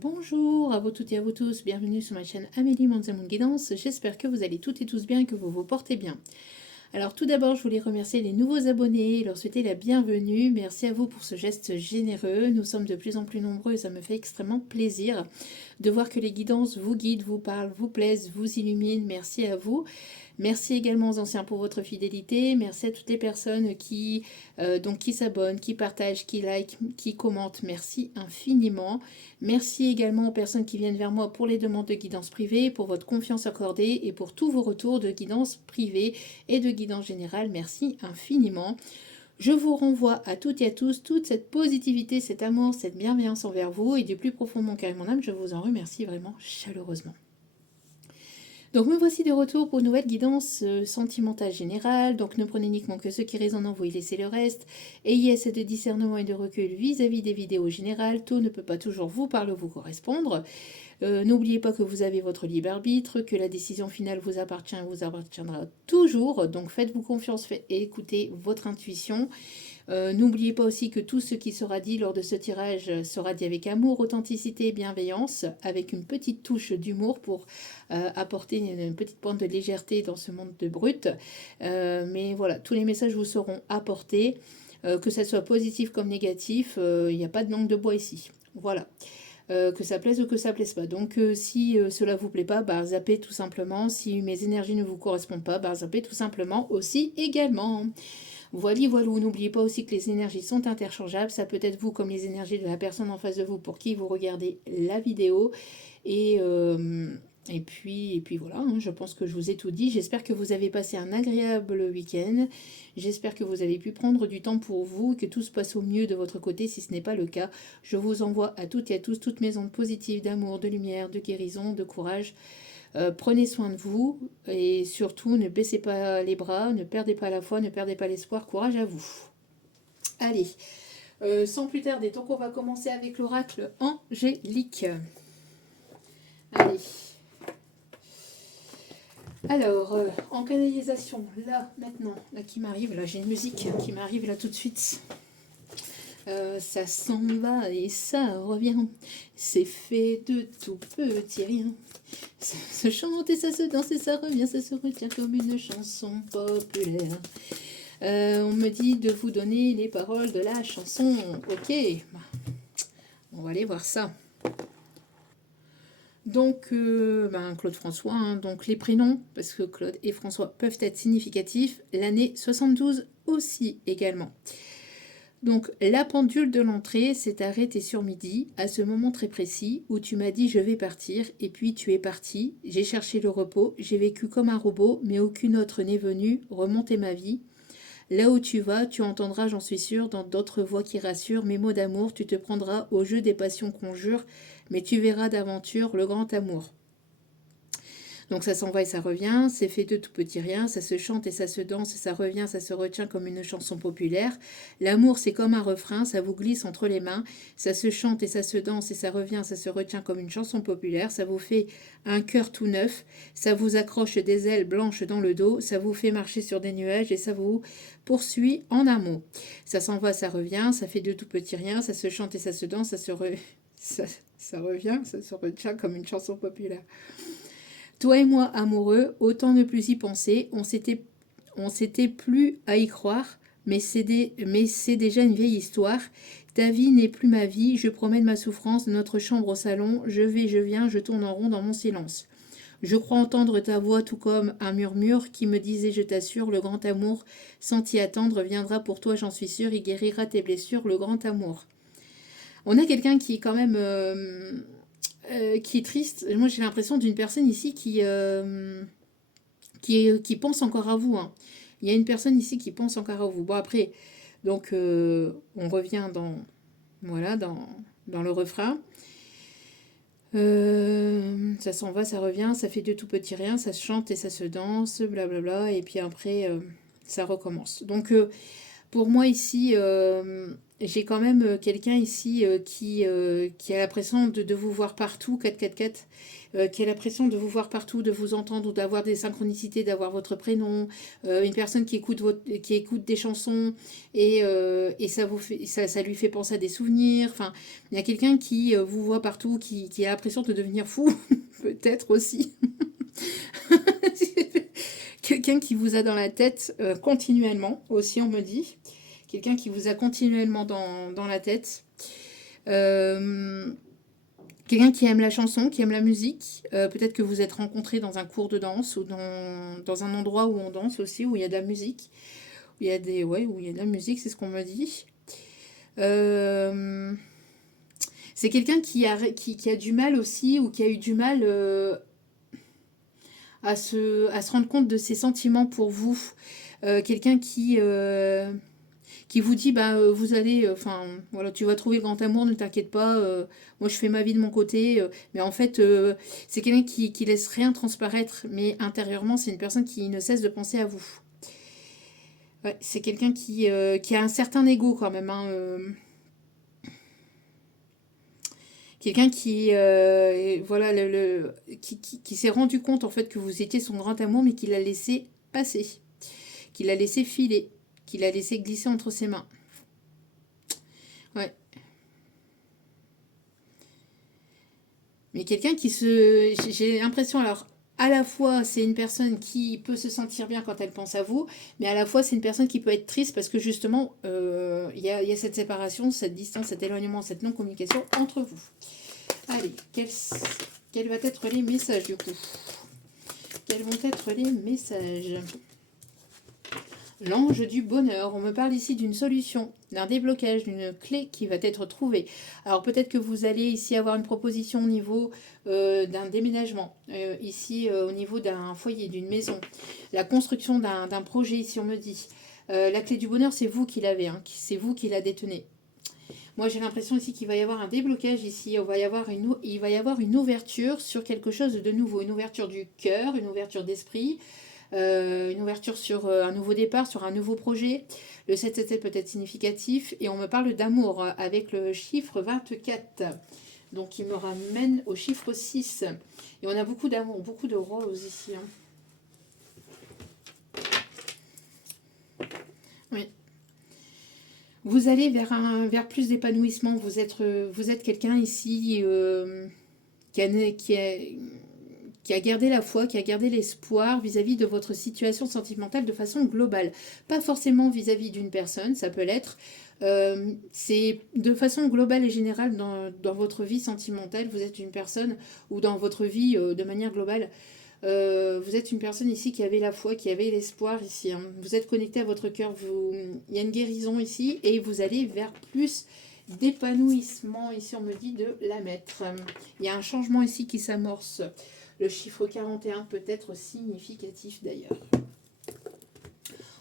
Bonjour à vous toutes et à vous tous, bienvenue sur ma chaîne Amélie Monzamoun Guidance, j'espère que vous allez toutes et tous bien et que vous vous portez bien. Alors tout d'abord je voulais remercier les nouveaux abonnés et leur souhaiter la bienvenue, merci à vous pour ce geste généreux, nous sommes de plus en plus nombreux et ça me fait extrêmement plaisir de voir que les guidances vous guident, vous parlent, vous plaisent, vous illuminent, merci à vous. Merci également aux anciens pour votre fidélité. Merci à toutes les personnes qui s'abonnent, qui partagent, qui like, qui commentent. Merci infiniment. Merci également aux personnes qui viennent vers moi pour les demandes de guidance privée, pour votre confiance accordée et pour tous vos retours de guidance privée et de guidance générale. Merci infiniment. Je vous renvoie à toutes et à tous toute cette positivité, cet amour, cette bienveillance envers vous et du plus profond de mon cœur et de mon âme, je vous en remercie vraiment chaleureusement. Donc me voici de retour pour une nouvelle guidance sentimentale générale. Donc ne prenez uniquement que ce qui résonne en vous et laissez le reste. Ayez assez de discernement et de recul vis-à-vis des vidéos générales. Tout ne peut pas toujours vous parler ou vous correspondre. N'oubliez pas que vous avez votre libre arbitre, que la décision finale vous appartient et vous appartiendra toujours. Donc faites-vous confiance et écoutez votre intuition. N'oubliez pas aussi que tout ce qui sera dit lors de ce tirage sera dit avec amour, authenticité et bienveillance, avec une petite touche d'humour pour apporter une petite pointe de légèreté dans ce monde de brut. Mais voilà, tous les messages vous seront apportés, que ça soit positif comme négatif, il n'y a pas de langue de bois ici. Voilà. Que ça plaise ou que ça plaise pas. Donc si cela vous plaît pas, bah, zappez tout simplement. Si mes énergies ne vous correspondent pas, bah, zappez tout simplement aussi également. Voilà, voilà, n'oubliez pas aussi que les énergies sont interchangeables. Ça peut être vous comme les énergies de la personne en face de vous pour qui vous regardez la vidéo. Et, euh, et puis voilà, hein, je pense que je vous ai tout dit. J'espère que vous avez passé un agréable week-end. J'espère que vous avez pu prendre du temps pour vous, que tout se passe au mieux de votre côté. Si ce n'est pas le cas, je vous envoie à toutes et à tous toutes mes ondes positives d'amour, de lumière, de guérison, de courage. Prenez soin de vous et surtout ne baissez pas les bras, ne perdez pas la foi, ne perdez pas l'espoir, courage à vous. Allez, sans plus tarder, donc on va commencer avec l'oracle angélique. Allez. Alors, en canalisation, là, maintenant, là qui m'arrive, là j'ai une musique qui m'arrive là tout de suite. Ça s'en va et ça revient, c'est fait de tout petit rien. Ça se chante et ça se danse et ça revient, ça se retient comme une chanson populaire. On me dit de vous donner les paroles de la chanson. Ok, on va aller voir ça. Donc, Claude François, hein, donc les prénoms, parce que Claude et François peuvent être significatifs, l'année 72 aussi également. Donc, la pendule de l'entrée s'est arrêtée sur midi, à ce moment très précis, où tu m'as dit je vais partir, et puis tu es parti, j'ai cherché le repos, j'ai vécu comme un robot, mais aucune autre n'est venue remonter ma vie. Là où tu vas, tu entendras, j'en suis sûre, dans d'autres voix qui rassurent, mes mots d'amour, tu te prendras au jeu des passions qu'on jure, mais tu verras d'aventure le grand amour. Donc ça s'en va et ça revient, c'est fait de tout petit rien, ça se chante et ça se danse et ça revient, ça se retient comme une chanson populaire. L'amour c'est comme un refrain, ça vous glisse entre les mains, ça se chante et ça se danse et ça revient, ça se retient comme une chanson populaire, ça vous fait un cœur tout neuf, ça vous accroche des ailes blanches dans le dos, ça vous fait marcher sur des nuages et ça vous poursuit en amour. Ça s'en va, ça revient, ça fait de tout petit rien, ça se chante et ça se danse, ça revient, ça se retient comme une chanson populaire. Toi et moi amoureux, autant ne plus y penser, on s'était plus à y croire, mais c'est déjà une vieille histoire. Ta vie n'est plus ma vie, je promène ma souffrance de notre chambre au salon, je vais, je viens, je tourne en rond dans mon silence. Je crois entendre ta voix tout comme un murmure qui me disait je t'assure, le grand amour, sans t'y attendre, viendra pour toi, j'en suis sûre, il guérira tes blessures, le grand amour. On a quelqu'un qui est quand même qui est triste. Moi, j'ai l'impression d'une personne ici qui pense encore à vous. Hein. Il y a une personne ici qui pense encore à vous. Bon, après, donc, on revient voilà, dans le refrain. Ça s'en va, ça revient, ça fait de tout petit rien, ça se chante et ça se danse, blablabla, et puis après, ça recommence. Donc, pour moi ici, j'ai quand même quelqu'un ici qui a l'impression de vous voir partout, 444, qui a l'impression de vous voir partout, de vous entendre ou d'avoir des synchronicités, d'avoir votre prénom, une personne qui écoute des chansons et ça, ça lui fait penser à des souvenirs. Enfin, il y a quelqu'un qui vous voit partout, qui a l'impression de devenir fou, peut-être aussi. Quelqu'un qui vous a dans la tête continuellement, aussi on me dit. Quelqu'un qui vous a continuellement dans la tête. Quelqu'un qui aime la chanson, qui aime la musique. Peut-être que vous êtes rencontrés dans un cours de danse ou dans un endroit où on danse aussi, où il y a de la musique. Où il y a où il y a de la musique, c'est ce qu'on me dit. C'est quelqu'un qui a du mal aussi, ou qui a eu du mal à se rendre compte de ses sentiments pour vous. Quelqu'un qui vous dit bah vous allez voilà, tu vas trouver le grand amour, ne t'inquiète pas, moi je fais ma vie de mon côté, mais en fait c'est quelqu'un qui laisse rien transparaître, mais intérieurement c'est une personne qui ne cesse de penser à vous. Ouais, c'est quelqu'un qui a un certain ego quand même, hein, quelqu'un qui voilà qui s'est rendu compte en fait que vous étiez son grand amour, mais qui l'a laissé passer, qu'il a laissé filer, qu'il a laissé glisser entre ses mains. Ouais. Mais quelqu'un qui se... J'ai l'impression, alors, à la fois, c'est une personne qui peut se sentir bien quand elle pense à vous, mais à la fois, c'est une personne qui peut être triste parce que justement, y a cette séparation, cette distance, cet éloignement, cette non-communication entre vous. Allez, quels vont être les messages du coup? Quels vont être les messages? L'ange du bonheur, on me parle ici d'une solution, d'un déblocage, d'une clé qui va être trouvée. Alors peut-être que vous allez ici avoir une proposition au niveau d'un déménagement, ici au niveau d'un foyer, d'une maison, la construction d'un projet, ici on me dit. La clé du bonheur, c'est vous qui l'avez, hein, c'est vous qui la détenez. Moi j'ai l'impression ici qu'il va y avoir un déblocage ici, il va y avoir une ouverture sur quelque chose de nouveau, une ouverture du cœur, une ouverture d'esprit, une ouverture sur un nouveau départ, sur un nouveau projet. Le 777 peut être significatif et on me parle d'amour avec le chiffre 24. Donc il me ramène au chiffre 6. Et on a beaucoup d'amour, beaucoup de roses ici. Hein. Oui. Vous allez vers plus d'épanouissement. Vous êtes quelqu'un ici qui a gardé la foi, qui a gardé l'espoir vis-à-vis de votre situation sentimentale de façon globale. Pas forcément vis-à-vis d'une personne, ça peut l'être. C'est de façon globale et générale dans votre vie sentimentale, vous êtes une personne, ou dans votre vie de manière globale, vous êtes une personne ici qui avait la foi, qui avait l'espoir ici. Hein. Vous êtes connecté à votre cœur, il y a une guérison ici, et vous allez vers plus d'épanouissement. Ici, on me dit de la mettre. Il y a un changement ici qui s'amorce. Le chiffre 41 peut être significatif d'ailleurs.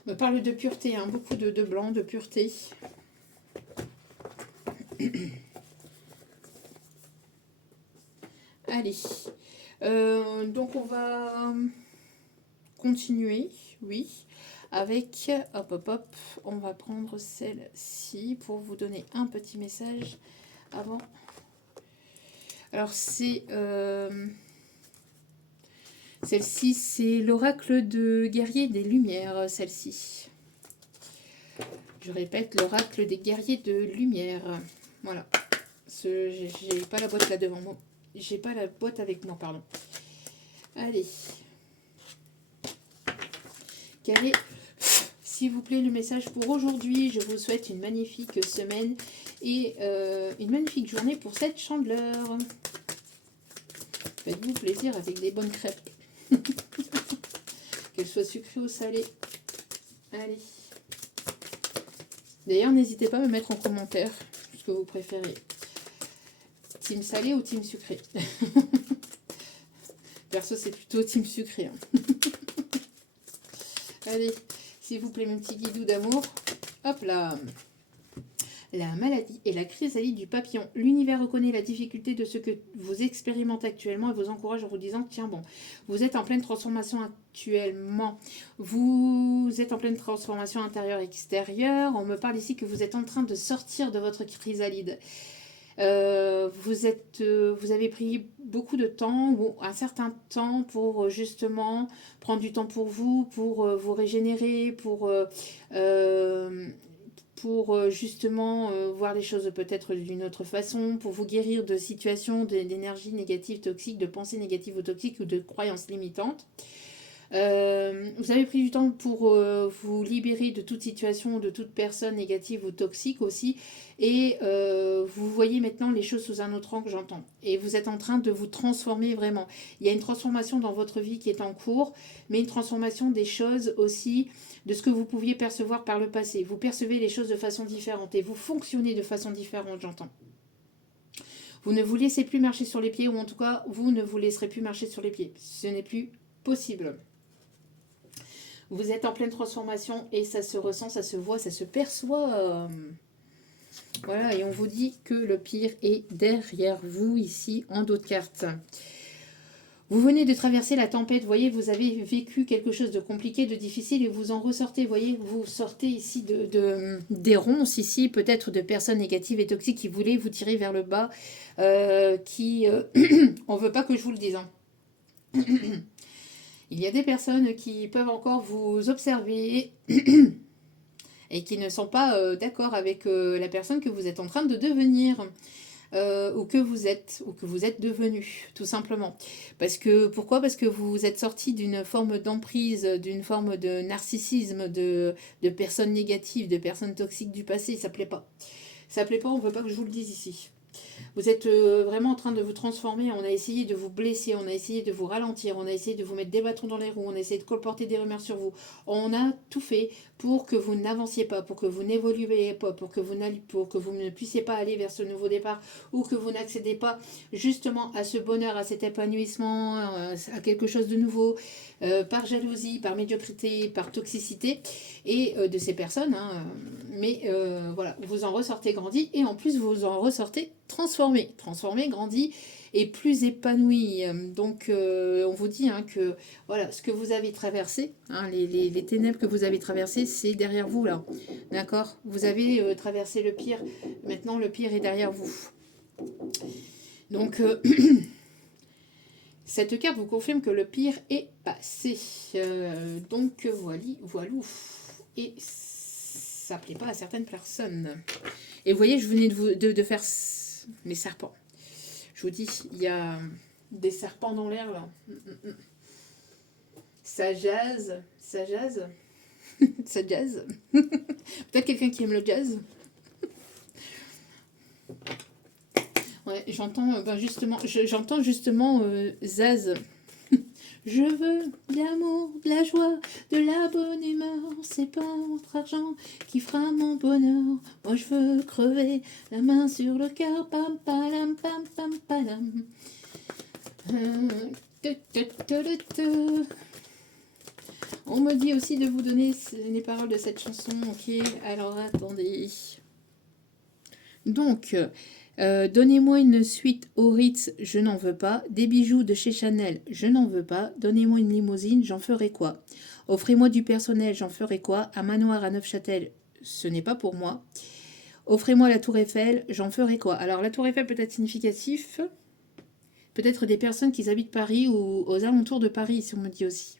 On me parle de pureté, hein, beaucoup de blanc, de pureté. Allez. Donc on va continuer, oui, avec, hop, on va prendre celle-ci pour vous donner un petit message avant. Alors c'est... celle-ci, c'est l'oracle de guerrier des lumières, celle-ci. Je répète, l'oracle des guerriers de lumière. Voilà. J'ai pas la boîte là devant moi. J'ai pas la boîte avec moi, pardon. Allez. Quel est, s'il vous plaît, le message pour aujourd'hui? Je vous souhaite une magnifique semaine et une magnifique journée pour cette chandeleur. Faites-vous plaisir avec des bonnes crêpes. Qu'elles soient sucrées ou salées. Allez. D'ailleurs, n'hésitez pas à me mettre en commentaire ce que vous préférez. Team salé ou team sucré? Perso, c'est plutôt team sucré. Hein. Allez, s'il vous plaît, mon petit guidou d'amour. Hop là. la maladie et la chrysalide du papillon. L'univers reconnaît la difficulté de ce que vous expérimentez actuellement et vous encourage en vous disant, tiens bon, vous êtes en pleine transformation actuellement. Vous êtes en pleine transformation intérieure-extérieure. On me parle ici que vous êtes en train de sortir de votre chrysalide. Vous avez pris beaucoup de temps, ou un certain temps pour justement prendre du temps pour vous régénérer, pour justement voir les choses peut-être d'une autre façon, pour vous guérir de situations d'énergie négative, toxique, de pensées négatives ou toxiques ou de croyances limitantes. Vous avez pris du temps pour vous libérer de toute situation, de toute personne négative ou toxique aussi. Et vous voyez maintenant les choses sous un autre angle, j'entends. Et vous êtes en train de vous transformer vraiment. Il y a une transformation dans votre vie qui est en cours, mais une transformation des choses aussi, de ce que vous pouviez percevoir par le passé. Vous percevez les choses de façon différente et vous fonctionnez de façon différente, j'entends. Vous ne vous laissez plus marcher sur les pieds, ou en tout cas, vous ne vous laisserez plus marcher sur les pieds. Ce n'est plus possible. Vous êtes en pleine transformation et ça se ressent, ça se voit, ça se perçoit. Voilà, et on vous dit que le pire est derrière vous ici en dos de carte. Vous venez de traverser la tempête, vous voyez, vous avez vécu quelque chose de compliqué, de difficile et vous en ressortez, vous voyez, vous sortez ici des ronces ici, peut-être de personnes négatives et toxiques qui voulaient vous tirer vers le bas, on ne veut pas que je vous le dise, hein. Il y a des personnes qui peuvent encore vous observer et qui ne sont pas d'accord avec la personne que vous êtes en train de devenir ou que vous êtes devenu, tout simplement. Pourquoi ? Parce que vous êtes sorti d'une forme d'emprise, d'une forme de narcissisme, de personnes négatives, de personnes toxiques du passé. Ça ne plaît pas. Ça ne plaît pas, on ne veut pas que je vous le dise ici. Vous êtes vraiment en train de vous transformer, on a essayé de vous blesser, on a essayé de vous ralentir, on a essayé de vous mettre des bâtons dans les roues, on a essayé de colporter des rumeurs sur vous. On a tout fait pour que vous n'avanciez pas, pour que vous n'évoluiez pas, pour que vous ne puissiez pas aller vers ce nouveau départ, ou que vous n'accédez pas justement à ce bonheur, à cet épanouissement, à quelque chose de nouveau, par jalousie, par médiocrité, par toxicité, et de ces personnes. Voilà, vous en ressortez grandi, et en plus vous en ressortez transformé, grandi et plus épanoui. Donc on vous dit que voilà, ce que vous avez traversé, les ténèbres que vous avez traversées, c'est derrière vous là. D'accord ? Vous avez traversé le pire, maintenant le pire est derrière vous. Donc cette carte vous confirme que le pire est passé. Donc voilou. Et ça plaît pas à certaines personnes. Et vous voyez, je venais de faire mes serpents. Je vous dis, il y a des serpents dans l'air là. Ça jazz. Ça jazz. Peut-être quelqu'un qui aime le jazz. Ouais, j'entends justement Zaz. Je veux de l'amour, de la joie, de la bonne humeur. C'est pas votre argent qui fera mon bonheur. Moi je veux crever la main sur le cœur. Pam palam pam pam palam. On me dit aussi de vous donner les paroles de cette chanson. Ok, alors attendez. Donc, donnez-moi une suite au Ritz, je n'en veux pas. Des bijoux de chez Chanel, je n'en veux pas. Donnez-moi une limousine, j'en ferai quoi? Offrez-moi du personnel, j'en ferai quoi? Un manoir à Neufchâtel, ce n'est pas pour moi. Offrez-moi la Tour Eiffel, j'en ferai quoi? Alors la Tour Eiffel peut être significatif. Peut-être des personnes qui habitent Paris ou aux alentours de Paris, si on me dit aussi.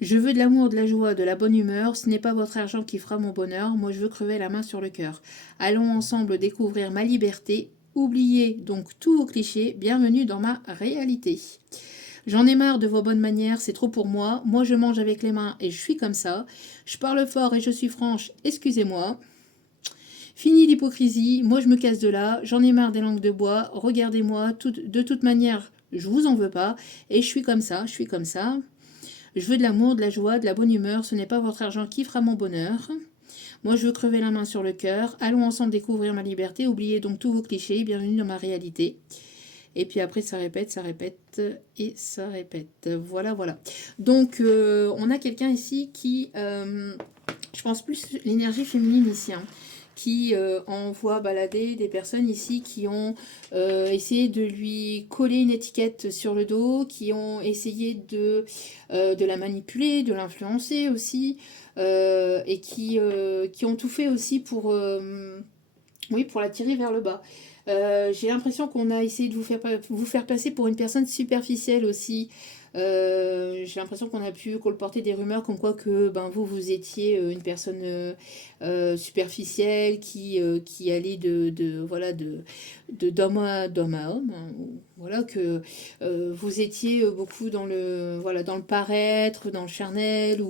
Je veux de l'amour, de la joie, de la bonne humeur. Ce n'est pas votre argent qui fera mon bonheur. Moi, je veux crever la main sur le cœur. Allons ensemble découvrir ma liberté. Oubliez donc tous vos clichés. Bienvenue dans ma réalité. J'en ai marre de vos bonnes manières, c'est trop pour moi. Moi, je mange avec les mains et je suis comme ça. Je parle fort et je suis franche, excusez-moi. Fini l'hypocrisie, moi je me casse de là. J'en ai marre des langues de bois. Regardez-moi, de toute manière, je vous en veux pas. Et je suis comme ça, Je veux de l'amour, de la joie, de la bonne humeur. Ce n'est pas votre argent qui fera mon bonheur. Moi, je veux crever la main sur le cœur. Allons ensemble découvrir ma liberté. Oubliez donc tous vos clichés. Bienvenue dans ma réalité. Et puis après, ça répète et ça répète. Voilà. Donc, on a quelqu'un ici qui, je pense plus l'énergie féminine ici, qui envoie balader des personnes ici qui ont essayé de lui coller une étiquette sur le dos, qui ont essayé de la manipuler, de l'influencer aussi, et qui ont tout fait aussi oui, pour la tirer vers le bas. J'ai l'impression qu'on a essayé de vous faire passer pour une personne superficielle aussi. J'ai l'impression qu'on a pu colporter des rumeurs comme quoi que ben, vous étiez une personne superficielle qui allait voilà, d'homme à homme, hein. Voilà, que vous étiez beaucoup dans voilà, dans le paraître, dans le charnel,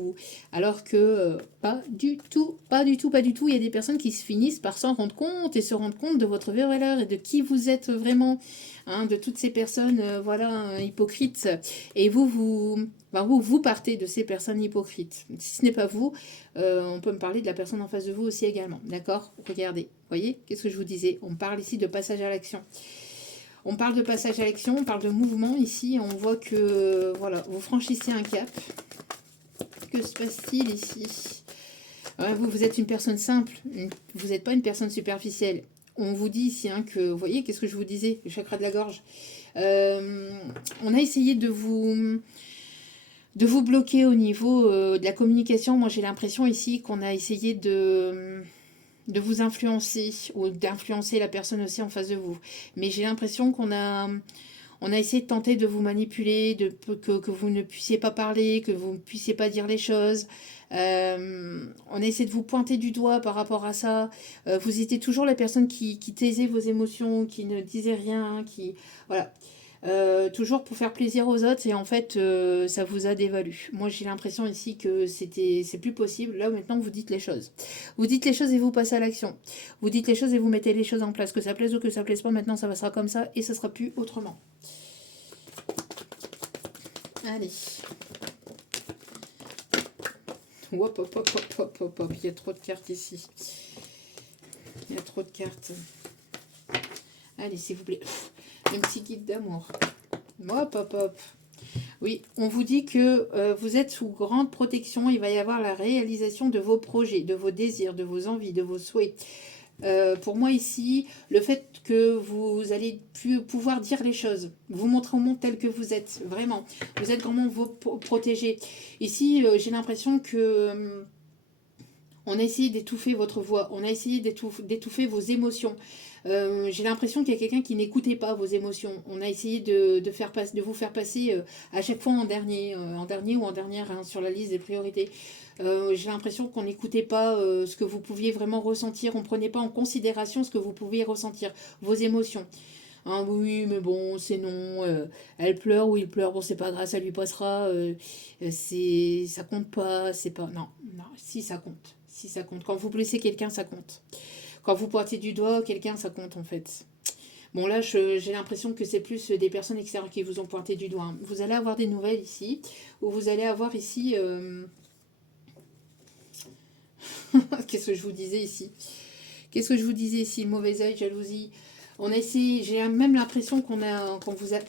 alors que pas du tout, pas du tout, pas du tout. Il y a des personnes qui se finissent par s'en rendre compte et se rendre compte de votre vraie valeur et de qui vous êtes vraiment, hein, de toutes ces personnes voilà, hypocrites. Et vous partez de ces personnes hypocrites. Si ce n'est pas vous, on peut me parler de la personne en face de vous aussi également. D'accord? Regardez, voyez, qu'est-ce que je vous disais? On parle ici de passage à l'action. On parle de passage à l'action, on parle de mouvement ici. On voit que voilà, vous franchissez un cap. Que se passe-t-il ici? Vous êtes une personne simple. Vous n'êtes pas une personne superficielle. On vous dit ici hein, que, vous voyez, qu'est-ce que je vous disais? Le chakra de la gorge. On a essayé de vous bloquer au niveau de la communication. Moi, j'ai l'impression ici qu'on a essayé de vous influencer ou d'influencer la personne aussi en face de vous. Mais j'ai l'impression qu'on a essayé de tenter de vous manipuler, que vous ne puissiez pas parler, que vous ne puissiez pas dire les choses. On a essayé de vous pointer du doigt par rapport à ça. Vous étiez toujours la personne qui taisait vos émotions, qui ne disait rien, qui... Voilà. Toujours pour faire plaisir aux autres et en fait ça vous a dévalu. Moi j'ai l'impression ici que c'est plus possible. Là maintenant vous dites les choses. Vous dites les choses et vous passez à l'action. Vous dites les choses et vous mettez les choses en place. Que ça plaise ou que ça plaise pas, maintenant ça sera comme ça et ça sera plus autrement. Allez. Hop, hop, hop, hop, hop, hop, hop. Il y a trop de cartes ici. Il y a trop de cartes. Allez, s'il vous plaît. Un petit guide d'amour. Hop, hop, hop. Oui, on vous dit que vous êtes sous grande protection. Il va y avoir la réalisation de vos projets, de vos désirs, de vos envies, de vos souhaits. Pour moi ici, le fait que vous allez plus pouvoir dire les choses, vous montrer au monde tel que vous êtes, vraiment. Vous êtes vraiment vous protégé. Ici, j'ai l'impression que... on a essayé d'étouffer votre voix, on a essayé d'étouffer vos émotions. J'ai l'impression qu'il y a quelqu'un qui n'écoutait pas vos émotions. On a essayé de vous faire passer à chaque fois en dernier ou en dernière hein, sur la liste des priorités. J'ai l'impression qu'on n'écoutait pas ce que vous pouviez vraiment ressentir. On ne prenait pas en considération ce que vous pouviez ressentir, vos émotions. Hein, oui, mais bon, c'est non. Elle pleure ou il pleure, bon, c'est pas grave, ça lui passera. Ça compte pas, c'est pas... Non, non, si ça compte. Si ça compte. Quand vous blessez quelqu'un, ça compte. Quand vous pointez du doigt quelqu'un, ça compte en fait. Bon là, j'ai l'impression que c'est plus des personnes extérieures qui vous ont pointé du doigt. Hein. Vous allez avoir des nouvelles ici, ou vous allez avoir ici... Qu'est-ce que je vous disais ici? Qu'est-ce que je vous disais ici? Mauvais œil, jalousie. On a essayé, j'ai même l'impression qu'on vous a...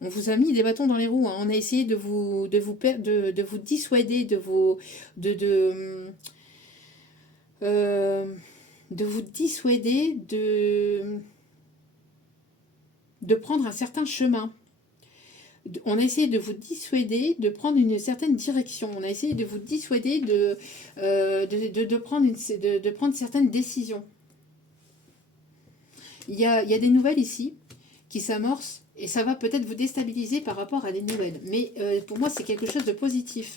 On vous a mis des bâtons dans les roues. Hein. On a essayé de vous dissuader, de vous dissuader de prendre un certain chemin. On a essayé de vous dissuader de prendre une certaine direction. On a essayé de vous dissuader de prendre certaines décisions. Il y a des nouvelles ici qui s'amorcent et ça va peut-être vous déstabiliser par rapport à des nouvelles. Mais pour moi, c'est quelque chose de positif.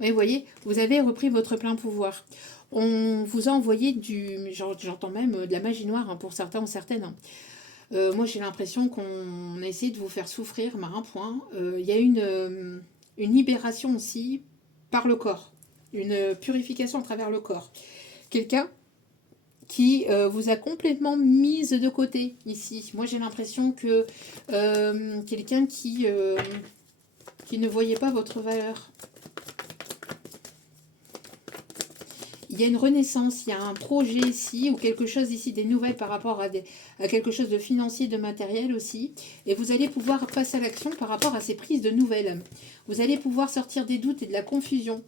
Oui, vous voyez, vous avez repris votre plein pouvoir. On vous a envoyé j'entends même de la magie noire hein, pour certains ou certaines. Hein. Moi, j'ai l'impression qu'on a essayé de vous faire souffrir, mais à un point. Il y a une libération aussi par le corps. Une purification à travers le corps. Quelqu'un qui vous a complètement mise de côté ici. Moi, j'ai l'impression que quelqu'un qui ne voyait pas votre valeur. Il y a une renaissance, il y a un projet ici, ou quelque chose ici, des nouvelles par rapport à quelque chose de financier, de matériel aussi. Et vous allez pouvoir passer à l'action par rapport à ces prises de nouvelles. Vous allez pouvoir sortir des doutes et de la confusion.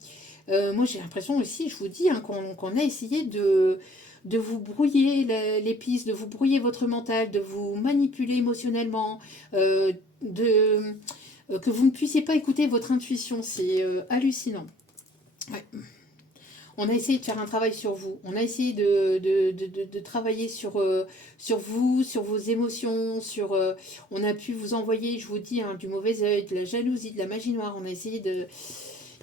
Moi, j'ai l'impression aussi, je vous dis, hein, qu'on a essayé de vous brouiller les pistes, de vous brouiller votre mental, de vous manipuler émotionnellement, que vous ne puissiez pas écouter votre intuition. C'est hallucinant. Ouais. On a essayé de faire un travail sur vous. On a essayé de travailler sur vous, sur vos émotions, on a pu vous envoyer, je vous dis, hein, du mauvais œil, de la jalousie, de la magie noire. On a essayé de...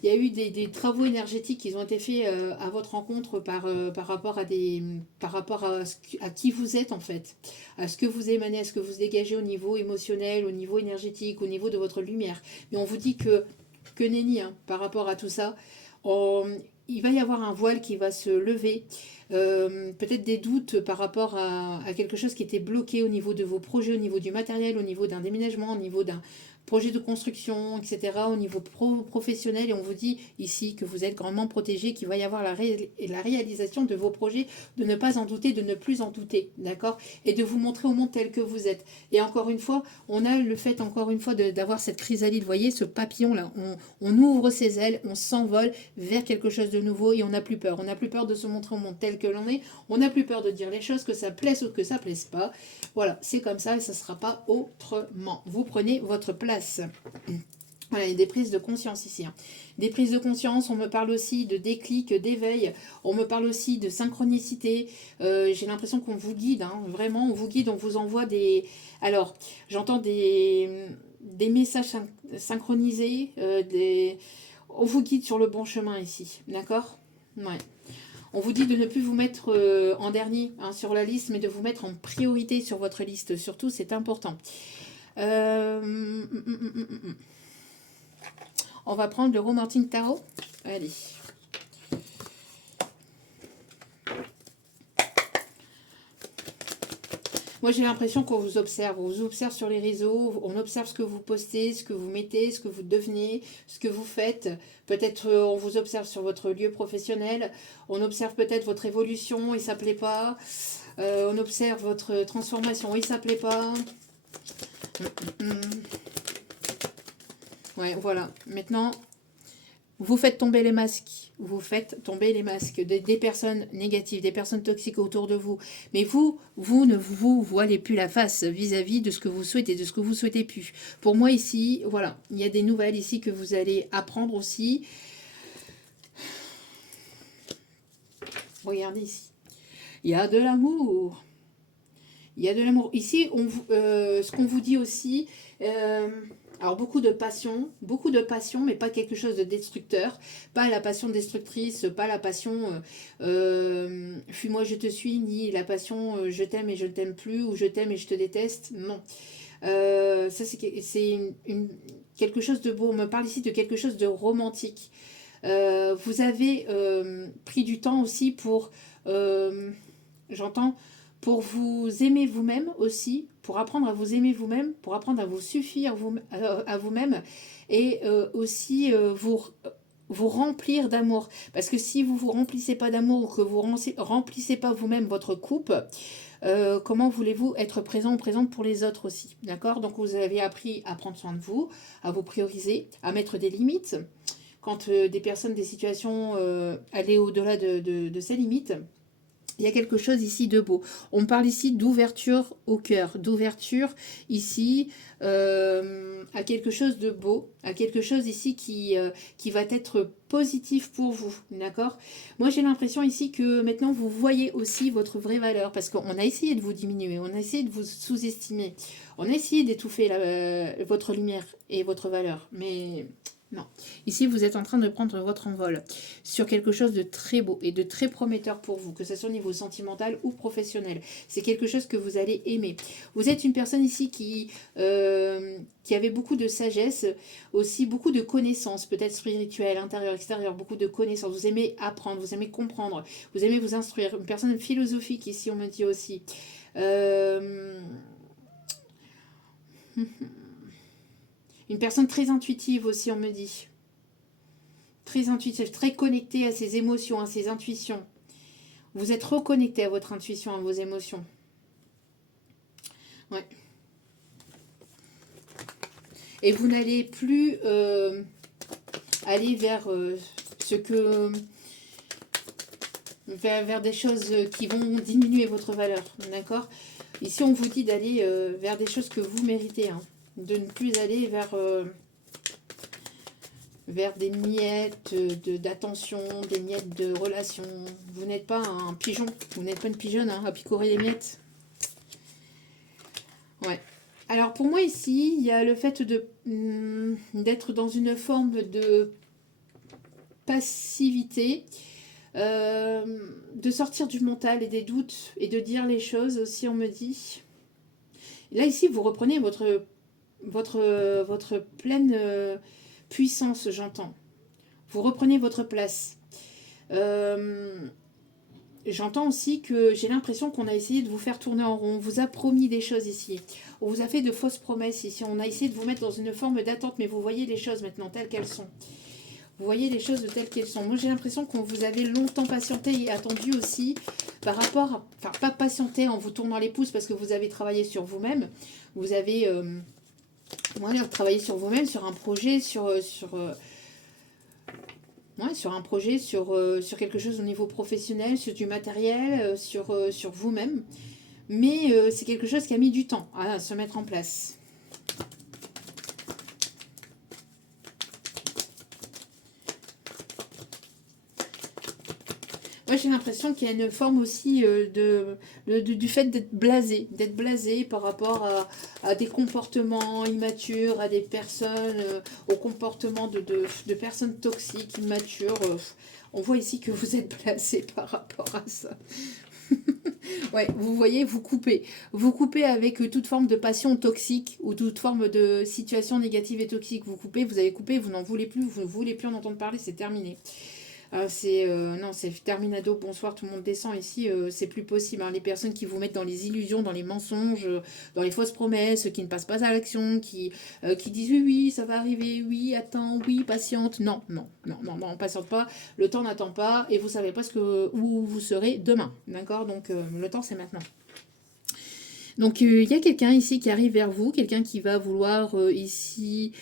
Il y a eu des travaux énergétiques qui ont été faits à votre rencontre par rapport par rapport à qui vous êtes en fait, à ce que vous émanez, à ce que vous dégagez au niveau émotionnel, au niveau énergétique, au niveau de votre lumière. Mais on vous dit que nenni, hein, par rapport à tout ça. On- il va y avoir un voile qui va se lever, peut-être des doutes par rapport à quelque chose qui était bloqué au niveau de vos projets, au niveau du matériel, au niveau d'un déménagement, au niveau d'un projet de construction, etc., au niveau professionnel. Et on vous dit ici que vous êtes grandement protégé, qu'il va y avoir la réalisation de vos projets, de ne pas en douter, de ne plus en douter, d'accord? Et de vous montrer au monde tel que vous êtes. Et encore une fois, on a le fait, encore une fois, d'avoir cette chrysalide, vous voyez, ce papillon-là. On ouvre ses ailes, on s'envole vers quelque chose de nouveau et on n'a plus peur. On n'a plus peur de se montrer au monde tel que l'on est. On n'a plus peur de dire les choses, que ça plaise ou que ça plaise pas. Voilà, c'est comme ça et ça ne sera pas autrement. Vous prenez votre place. Voilà, il y a des prises de conscience ici. Hein. Des prises de conscience, on me parle aussi de déclic, d'éveil, on me parle aussi de synchronicité. J'ai l'impression qu'on vous guide, hein, vraiment, on vous guide, on vous envoie des... Alors, j'entends des messages synchronisés, on vous guide sur le bon chemin ici, d'accord? Ouais. On vous dit de ne plus vous mettre en dernier hein, sur la liste, mais de vous mettre en priorité sur votre liste. Surtout, c'est important. On va prendre le Romantic Tarot. Allez. Moi, j'ai l'impression qu'on vous observe. On vous observe sur les réseaux. On observe ce que vous postez, ce que vous mettez, ce que vous devenez, ce que vous faites. Peut-être on vous observe sur votre lieu professionnel. On observe peut-être votre évolution et ça ne plaît pas. On observe votre transformation et ça ne plaît pas. Ouais, voilà. Maintenant, vous faites tomber les masques. Vous faites tomber les masques des personnes négatives, des personnes toxiques autour de vous. Mais vous ne vous voilez plus la face vis-à-vis de ce que vous souhaitez, de ce que vous souhaitez plus. Pour moi ici, voilà, il y a des nouvelles ici que vous allez apprendre aussi. Regardez ici. Il y a de l'amour. Il y a de l'amour. Ici, ce qu'on vous dit aussi... alors beaucoup de passion, mais pas quelque chose de destructeur, pas la passion destructrice, pas la passion fuis-moi je te suis, ni la passion je t'aime et je ne t'aime plus, ou je t'aime et je te déteste, non. Ça c'est quelque chose de beau, on me parle ici de quelque chose de romantique. Vous avez pris du temps aussi pour, j'entends, pour vous aimer vous-même aussi, pour apprendre à vous aimer vous-même, pour apprendre à vous suffire à vous-même et aussi vous remplir d'amour. Parce que si vous ne vous remplissez pas d'amour ou que vous remplissez pas vous-même votre coupe, comment voulez-vous être présent ou présente pour les autres aussi, d'accord? Donc vous avez appris à prendre soin de vous, à vous prioriser, à mettre des limites. Quand des personnes, des situations allaient au-delà de ces limites, il y a quelque chose ici de beau. On parle ici d'ouverture au cœur, d'ouverture ici à quelque chose de beau, à quelque chose ici qui va être positif pour vous, d'accord? Moi j'ai l'impression ici que maintenant vous voyez aussi votre vraie valeur, parce qu'on a essayé de vous diminuer, on a essayé de vous sous-estimer, on a essayé d'étouffer votre lumière et votre valeur, mais... non. Ici, vous êtes en train de prendre votre envol sur quelque chose de très beau et de très prometteur pour vous, que ce soit au niveau sentimental ou professionnel. C'est quelque chose que vous allez aimer. Vous êtes une personne ici qui avait beaucoup de sagesse, aussi beaucoup de connaissances, peut-être spirituelles, intérieures, extérieures, beaucoup de connaissances. Vous aimez apprendre, vous aimez comprendre, vous aimez vous instruire. Une personne philosophique ici, on me dit aussi. Une personne très intuitive aussi, on me dit. Très intuitive, très connectée à ses émotions, à ses intuitions. Vous êtes reconnecté à votre intuition, à vos émotions. Ouais. Et vous n'allez plus aller vers ce que... vers des choses qui vont diminuer votre valeur, d'accord? Ici, on vous dit d'aller vers des choses que vous méritez, hein, de ne plus aller vers des miettes d'attention, des miettes de relations. Vous n'êtes pas un pigeon, vous n'êtes pas une pigeonne hein, à picorer les miettes. Ouais. Alors pour moi ici, il y a le fait d'être dans une forme de passivité, de sortir du mental et des doutes et de dire les choses aussi, on me dit. Là ici, vous reprenez votre pleine puissance, j'entends. Vous reprenez votre place. J'entends aussi que j'ai l'impression qu'on a essayé de vous faire tourner en rond. On vous a promis des choses ici. On vous a fait de fausses promesses ici. On a essayé de vous mettre dans une forme d'attente, mais vous voyez les choses maintenant telles qu'elles sont. Vous voyez les choses telles qu'elles sont. Moi, j'ai l'impression qu'on vous avait longtemps patienté et attendu aussi par rapport... Enfin, pas patienté en vous tournant les pouces parce que vous avez travaillé sur vous-même. Vous avez travaillé sur vous-même, sur un projet, sur un projet, sur quelque chose au niveau professionnel, sur du matériel, sur vous-même. Mais c'est quelque chose qui a mis du temps à se mettre en place. Moi, j'ai l'impression qu'il y a une forme aussi du fait d'être blasé par rapport à des comportements immatures, à des personnes, au comportement de personnes toxiques, immatures. On voit ici que vous êtes blasé par rapport à ça. Ouais, vous voyez, vous coupez. Vous coupez avec toute forme de passion toxique ou toute forme de situation négative et toxique. Vous coupez, vous avez coupé, vous n'en voulez plus, vous ne voulez plus en entendre parler, c'est terminé. Non, c'est terminado, bonsoir, tout le monde descend ici, c'est plus possible. Hein. Les personnes qui vous mettent dans les illusions, dans les mensonges, dans les fausses promesses, qui ne passent pas à l'action, qui disent oui, oui, ça va arriver, oui, attends, oui, patiente. Non, on patiente pas, le temps n'attend pas et vous savez pas où vous serez demain, d'accord? Donc le temps c'est maintenant. Donc il y a quelqu'un ici qui arrive vers vous, quelqu'un qui va vouloir ici...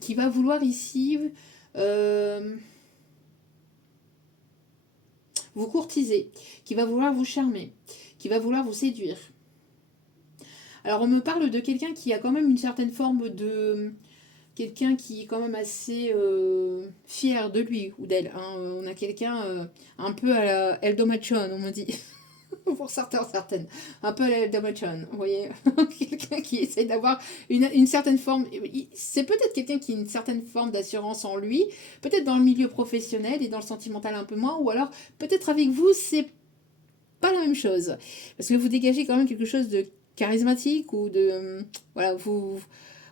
qui va vouloir ici vous courtiser, qui va vouloir vous charmer, qui va vouloir vous séduire. Alors on me parle de quelqu'un qui a quand même une certaine forme de... Quelqu'un qui est quand même assez fier de lui ou d'elle. Hein. On a quelqu'un un peu à la Eldo Machon, on me dit. Pour certaines. Un peu à la Eldo Machon, vous voyez. Quelqu'un qui essaie d'avoir une certaine forme. C'est peut-être quelqu'un qui a une certaine forme d'assurance en lui, peut-être dans le milieu professionnel et dans le sentimental un peu moins, ou alors peut-être avec vous, c'est pas la même chose. Parce que vous dégagez quand même quelque chose de charismatique ou de... Voilà, vous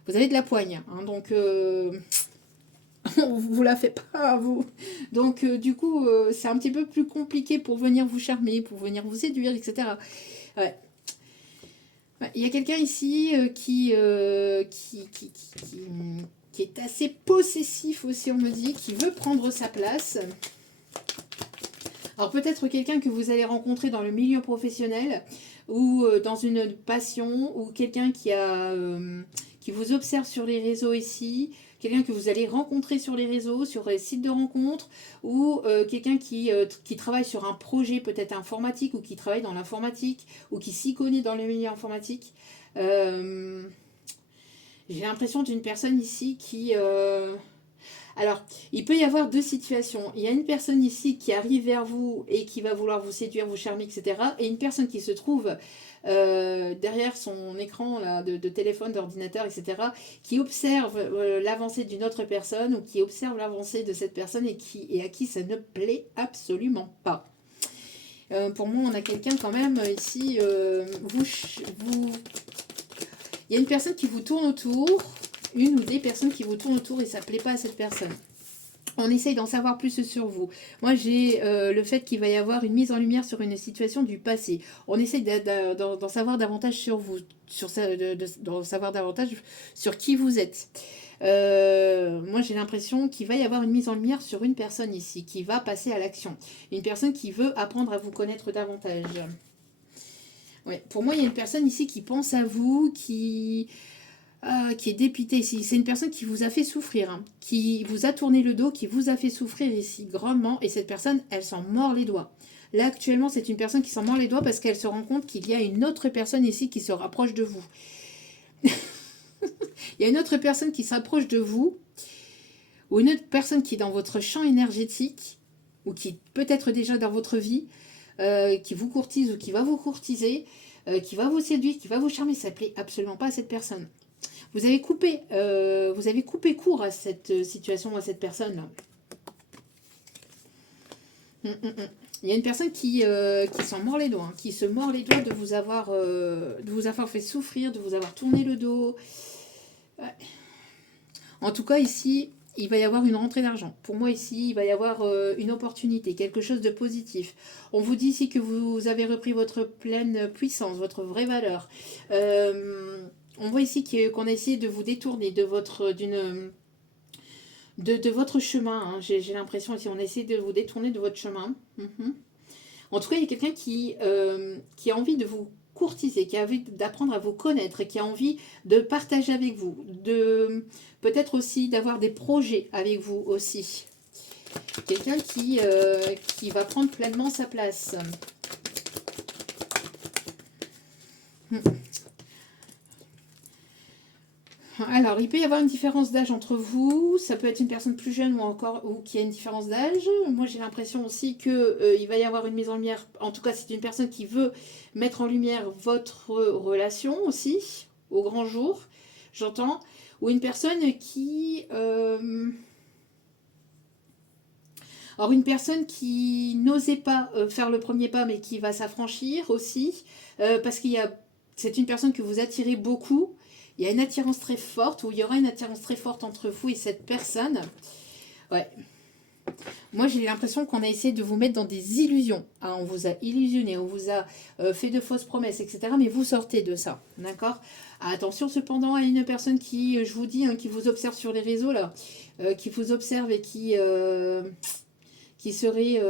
avez de la poigne. Hein, donc... on vous la fait pas à vous. Donc du coup, c'est un petit peu plus compliqué pour venir vous charmer, pour venir vous séduire, etc. Ouais. Il y a quelqu'un ici qui est assez possessif aussi, on me dit, qui veut prendre sa place. Alors peut-être quelqu'un que vous allez rencontrer dans le milieu professionnel ou dans une passion ou quelqu'un qui vous observe sur les réseaux ici, quelqu'un que vous allez rencontrer sur les réseaux, sur les sites de rencontres ou quelqu'un qui travaille sur un projet peut-être informatique ou qui travaille dans l'informatique ou qui s'y connaît dans le milieu informatique. J'ai l'impression d'une personne ici qui... Alors, il peut y avoir deux situations. Il y a une personne ici qui arrive vers vous et qui va vouloir vous séduire, vous charmer, etc. Et une personne qui se trouve derrière son écran là, de téléphone, d'ordinateur, etc. qui observe l'avancée d'une autre personne ou qui observe l'avancée de cette personne et à qui ça ne plaît absolument pas. Pour moi, on a quelqu'un quand même ici. Il y a une personne qui vous tourne autour. Une ou des personnes qui vous tournent autour et ça ne plaît pas à cette personne. On essaye d'en savoir plus sur vous. Moi, j'ai le fait qu'il va y avoir une mise en lumière sur une situation du passé. On essaye d'en savoir davantage sur vous, d'en savoir davantage sur qui vous êtes. Moi, j'ai l'impression qu'il va y avoir une mise en lumière sur une personne ici qui va passer à l'action. Une personne qui veut apprendre à vous connaître davantage. Ouais. Pour moi, il y a une personne ici qui pense à vous, qui qui est dépité ici. C'est une personne qui vous a fait souffrir, hein, qui vous a tourné le dos, qui vous a fait souffrir ici grandement. Et cette personne, elle s'en mord les doigts. Là, actuellement, c'est une personne qui s'en mord les doigts parce qu'elle se rend compte qu'il y a une autre personne ici qui se rapproche de vous. Il y a une autre personne qui s'approche de vous, ou une autre personne qui est dans votre champ énergétique, ou qui est peut-être déjà dans votre vie, qui vous courtise ou qui va vous courtiser, qui va vous séduire, qui va vous charmer. Ça ne plaît absolument pas à cette personne. Vous avez coupé court à cette situation, à cette personne-là. Il y a une personne qui s'en mord les doigts, hein, qui se mord les doigts de vous avoir fait souffrir, de vous avoir tourné le dos. Ouais. En tout cas, ici, il va y avoir une rentrée d'argent. Pour moi, ici, il va y avoir une opportunité, quelque chose de positif. On vous dit ici que vous avez repris votre pleine puissance, votre vraie valeur. On voit ici qu'on a essayé de vous détourner de votre chemin. Hein. J'ai l'impression ici, on a essayé de vous détourner de votre chemin. En tout cas, il y a quelqu'un qui a envie de vous courtiser, qui a envie d'apprendre à vous connaître et qui a envie de partager avec vous, de peut-être aussi d'avoir des projets avec vous aussi. Quelqu'un qui va prendre pleinement sa place. Alors, il peut y avoir une différence d'âge entre vous. Ça peut être une personne plus jeune ou qui a une différence d'âge. Moi, j'ai l'impression aussi qu'il va y avoir une mise en lumière. En tout cas, c'est une personne qui veut mettre en lumière votre relation aussi, au grand jour, j'entends. Ou une personne qui... Alors, une personne qui n'osait pas faire le premier pas, mais qui va s'affranchir aussi. Parce c'est une personne que vous attirez beaucoup. Il y a une attirance très forte, ou il y aura une attirance très forte entre vous et cette personne. Ouais. Moi, j'ai l'impression qu'on a essayé de vous mettre dans des illusions. Hein, on vous a illusionné, on vous a fait de fausses promesses, etc. Mais vous sortez de ça, d'accord? Attention cependant à une personne qui, je vous dis, hein, qui vous observe sur les réseaux, là, qui vous observe et qui serait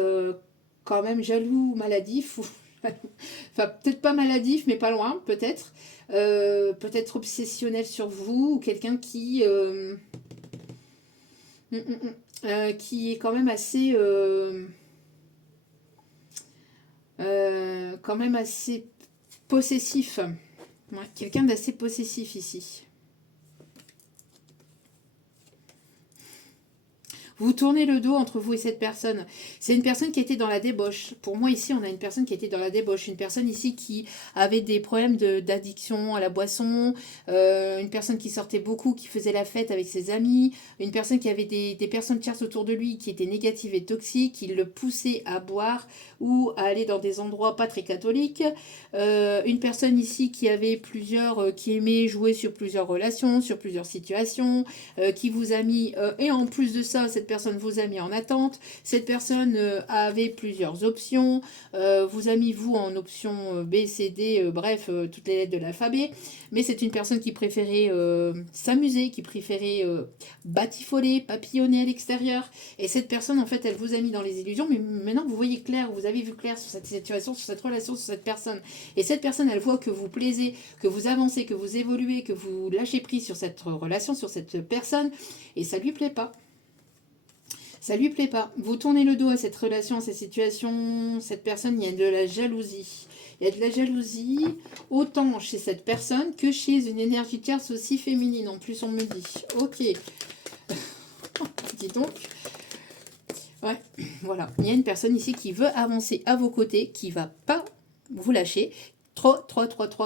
quand même jaloux ou maladif. Enfin, peut-être pas maladif, mais pas loin, peut-être. Peut-être obsessionnel sur vous, ou quelqu'un qui est quand même assez possessif. Ouais, quelqu'un d'assez possessif ici. Vous tournez le dos entre vous et cette personne. C'est une personne qui était dans la débauche. Pour moi, ici, on a une personne qui était dans la débauche. Une personne ici qui avait des problèmes d'addiction à la boisson. Une personne qui sortait beaucoup, qui faisait la fête avec ses amis. Une personne qui avait des personnes tierces autour de lui qui étaient négatives et toxiques, qui le poussaient à boire ou à aller dans des endroits pas très catholiques. Une personne ici qui avait qui aimait jouer sur plusieurs relations, sur plusieurs situations, qui vous a mis... et en plus de ça, cette personne vous a mis en attente. Cette personne avait plusieurs options. Vous a mis vous en option B, C, D, bref, toutes les lettres de l'alphabet. Mais c'est une personne qui préférait s'amuser, qui préférait batifoler, papillonner à l'extérieur. Et cette personne, en fait, elle vous a mis dans les illusions. Mais maintenant, vous voyez clair, vous avez vu clair sur cette situation, sur cette relation, sur cette personne. Et cette personne, elle voit que vous plaisez, que vous avancez, que vous évoluez, que vous lâchez prise sur cette relation, sur cette personne. Et ça lui plaît pas. Ça lui plaît pas. Vous tournez le dos à cette relation, à cette situation, cette personne, il y a de la jalousie. Il y a de la jalousie, autant chez cette personne que chez une énergie tierce aussi féminine. En plus, on me dit. Ok. Dis donc. Ouais, voilà. Il y a une personne ici qui veut avancer à vos côtés, qui va pas vous lâcher. 3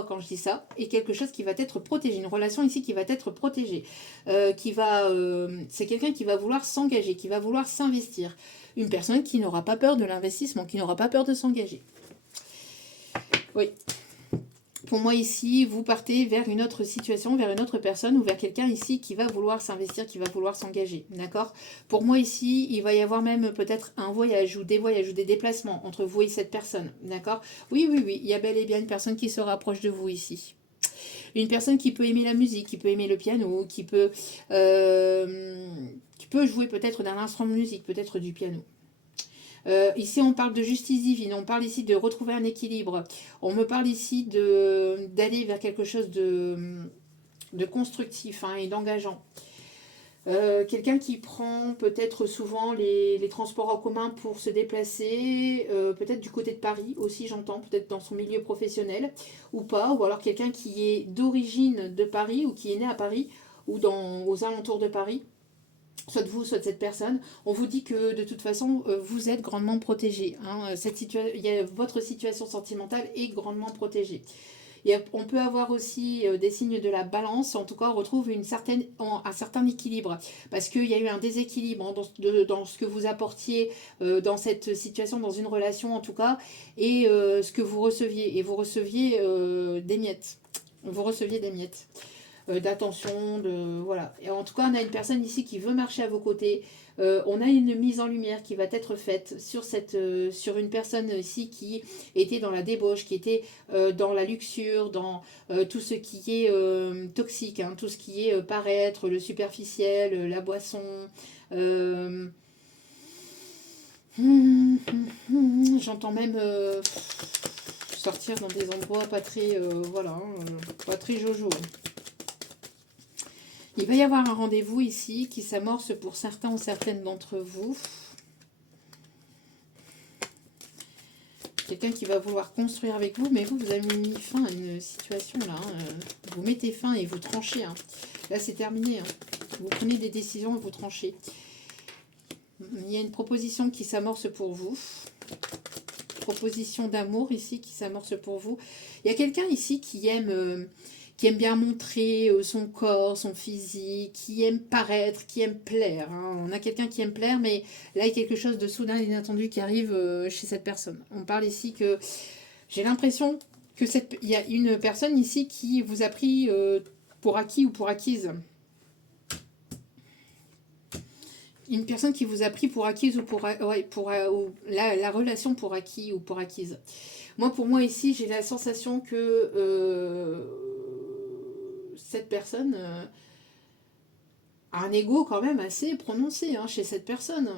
quand je dis ça, et quelque chose qui va être protégé, une relation ici qui va être protégée, c'est quelqu'un qui va vouloir s'engager, qui va vouloir s'investir, une personne qui n'aura pas peur de l'investissement, qui n'aura pas peur de s'engager. Oui. Pour moi ici, vous partez vers une autre situation, vers une autre personne ou vers quelqu'un ici qui va vouloir s'investir, qui va vouloir s'engager. D'accord? Pour moi ici, il va y avoir même peut-être un voyage ou des déplacements entre vous et cette personne. D'accord? Oui, il y a bel et bien une personne qui se rapproche de vous ici. Une personne qui peut aimer la musique, qui peut aimer le piano, qui peut jouer peut-être d'un instrument de musique, peut-être du piano. Ici, on parle de justice divine, on parle ici de retrouver un équilibre. On me parle ici d'aller vers quelque chose de constructif et d'engageant. Quelqu'un qui prend peut-être souvent les transports en commun pour se déplacer, peut-être du côté de Paris aussi, j'entends, peut-être dans son milieu professionnel ou pas, ou alors quelqu'un qui est d'origine de Paris ou qui est né à Paris ou aux alentours de Paris, soit de vous, soit de cette personne. On vous dit que de toute façon, vous êtes grandement protégé. Votre situation sentimentale est grandement protégée. On peut avoir aussi des signes de la balance, en tout cas on retrouve un certain équilibre, parce qu'il y a eu un déséquilibre dans ce que vous apportiez dans cette situation, dans une relation en tout cas, et ce que vous receviez, et vous receviez des miettes. Vous receviez des miettes d'attention, voilà. Et en tout cas, on a une personne ici qui veut marcher à vos côtés. On a une mise en lumière qui va être faite sur une personne ici qui était dans la débauche, qui était dans la luxure, dans tout ce qui est toxique, tout ce qui est paraître, le superficiel, la boisson. J'entends même sortir dans des endroits pas très, pas très jojo. Il va y avoir un rendez-vous ici qui s'amorce pour certains ou certaines d'entre vous. Quelqu'un qui va vouloir construire avec vous, mais vous avez mis fin à une situation là. Vous mettez fin et vous tranchez. Là, c'est terminé. Vous prenez des décisions et vous tranchez. Il y a une proposition qui s'amorce pour vous. Proposition d'amour ici qui s'amorce pour vous. Il y a quelqu'un ici qui aime bien montrer son corps, son physique, qui aime paraître, qui aime plaire. On a quelqu'un qui aime plaire, mais là, il y a quelque chose de soudain et d'inattendu qui arrive chez cette personne. On parle ici que j'ai l'impression que il y a une personne ici qui vous a pris pour acquis ou pour acquise. Une personne qui vous a pris pour acquise ou la relation pour acquis ou pour acquise. Pour moi ici, j'ai la sensation que cette personne a un ego quand même assez prononcé chez cette personne.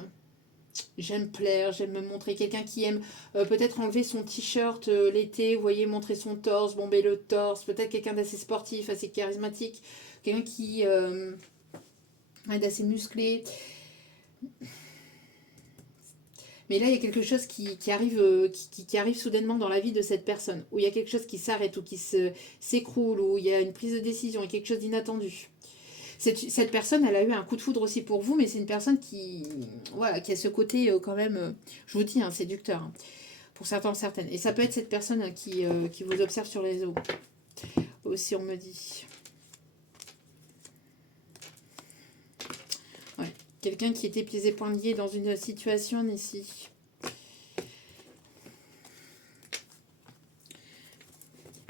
J'aime plaire, j'aime me montrer. Quelqu'un qui aime peut-être enlever son t-shirt l'été, vous voyez, montrer son torse, bomber le torse. Peut-être quelqu'un d'assez sportif, assez charismatique. Quelqu'un qui est d'assez musclé. Mais là, il y a quelque chose qui arrive soudainement dans la vie de cette personne, où il y a quelque chose qui s'arrête, ou qui s'écroule, où il y a une prise de décision, et quelque chose d'inattendu. Cette personne, elle a eu un coup de foudre aussi pour vous, mais c'est une personne qui a ce côté quand même, je vous dis, séducteur, pour certains, certaines. Et ça peut être cette personne qui vous observe sur les réseaux, aussi on me dit. Quelqu'un qui était pieds et poings liés dans une situation ici.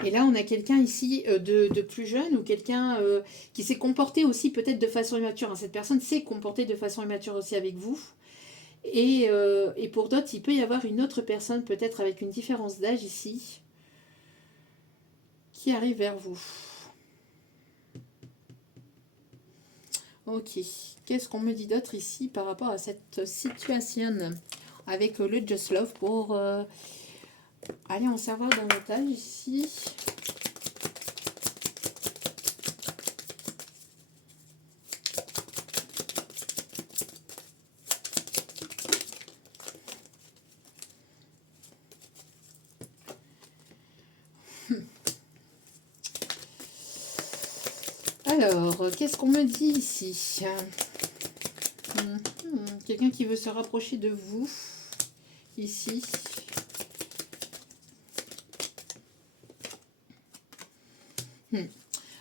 Et là, on a quelqu'un ici de plus jeune ou quelqu'un qui s'est comporté aussi peut-être de façon immature. Cette personne s'est comportée de façon immature aussi avec vous. Et pour d'autres, il peut y avoir une autre personne, peut-être avec une différence d'âge ici, qui arrive vers vous. Ok, qu'est-ce qu'on me dit d'autre ici par rapport à cette situation avec le Just Love pour aller en savoir davantage ici. Alors, qu'est-ce qu'on me dit ici? Quelqu'un qui veut se rapprocher de vous, ici.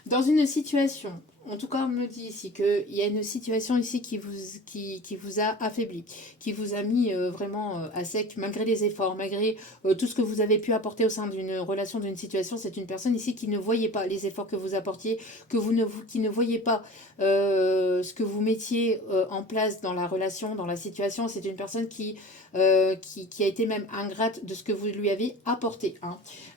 Dans une situation, en tout cas on me dit ici qu'il y a une situation ici qui vous a affaibli, qui vous a mis vraiment à sec, malgré les efforts, malgré tout ce que vous avez pu apporter au sein d'une relation, d'une situation. C'est une personne ici qui ne voyait pas les efforts que vous apportiez, qui ne voyait pas ce que vous mettiez en place dans la relation, dans la situation. C'est une personne qui a été même ingrate de ce que vous lui avez apporté.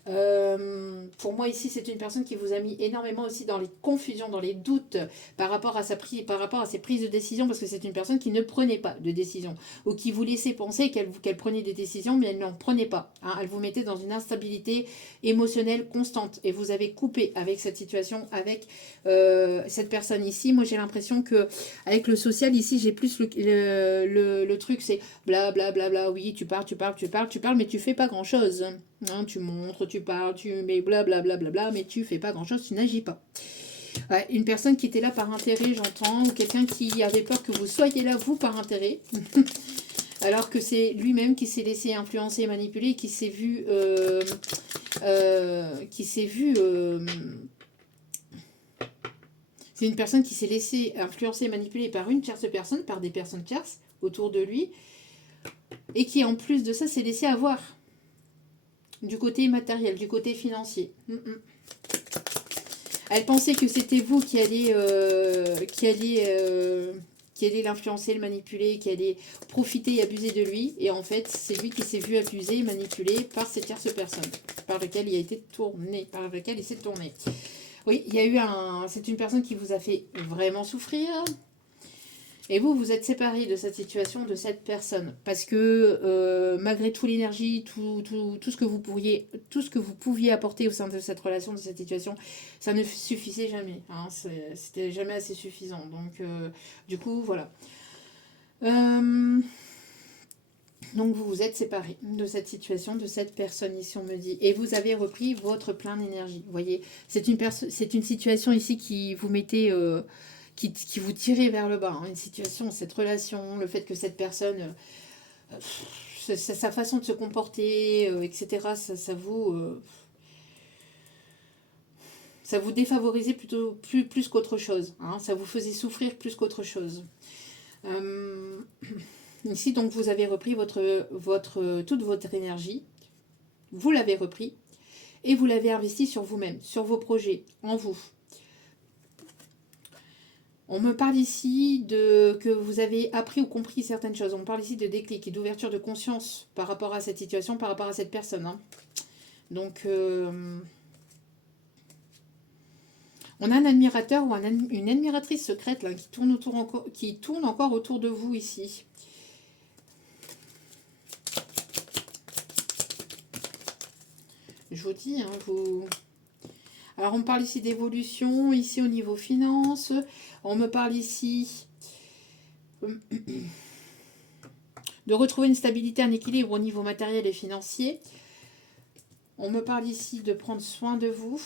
Pour moi ici, c'est une personne qui vous a mis énormément aussi dans les confusions, dans les doutes, doute par rapport à ses prises de décision, parce que c'est une personne qui ne prenait pas de décision, ou qui vous laissait penser qu'elle prenait des décisions, mais elle n'en prenait pas. Hein. Elle vous mettait dans une instabilité émotionnelle constante, et vous avez coupé avec cette situation, avec cette personne ici. Moi, j'ai l'impression que avec le social, ici, j'ai plus le truc, c'est bla bla bla bla, oui, tu parles, mais tu fais pas grand-chose. Hein, tu montres, tu parles, tu mets bla bla bla bla bla, mais tu fais pas grand-chose, tu n'agis pas. Ouais, une personne qui était là par intérêt, j'entends, ou quelqu'un qui avait peur que vous soyez là, vous, par intérêt, alors que c'est lui-même qui s'est laissé influencer et manipuler, qui s'est vu... c'est une personne qui s'est laissée influencer et manipuler par une tierce personne, par des personnes tierces autour de lui, et qui, en plus de ça, s'est laissé avoir du côté matériel, du côté financier. Elle pensait que c'était vous qui alliez l'influencer, le manipuler, qui allait profiter et abuser de lui. Et en fait, c'est lui qui s'est vu abuser et manipulé par cette tierce personne, par laquelle il a été tourné, par laquelle il s'est tourné. Oui, il y a eu c'est une personne qui vous a fait vraiment souffrir. Et vous, vous êtes séparés de cette situation, de cette personne. Parce que malgré tout l'énergie, tout ce que vous pouviez apporter au sein de cette relation, de cette situation, ça ne suffisait jamais. Hein, c'était jamais assez suffisant. Donc, du coup, voilà. Donc, vous vous êtes séparés de cette situation, de cette personne ici, on me dit. Et vous avez repris votre plein d'énergie. Vous voyez, c'est une situation ici qui vous mettait... qui vous tirait vers le bas. Hein. Une situation, cette relation, le fait que cette personne, sa façon de se comporter, etc., ça vous défavorisait plutôt plus qu'autre chose. Hein. Ça vous faisait souffrir plus qu'autre chose. Ici, donc, vous avez repris toute votre énergie. Vous l'avez repris et vous l'avez investi sur vous-même, sur vos projets, en vous. On me parle ici que vous avez appris ou compris certaines choses. On me parle ici de déclic et d'ouverture de conscience par rapport à cette situation, par rapport à cette personne. Hein. Donc, on a un admirateur ou une admiratrice secrète là, qui tourne encore autour de vous ici. Je vous dis, hein, Alors, on me parle ici d'évolution, ici au niveau finance. On me parle ici de retrouver une stabilité, un équilibre au niveau matériel et financier. On me parle ici de prendre soin de vous.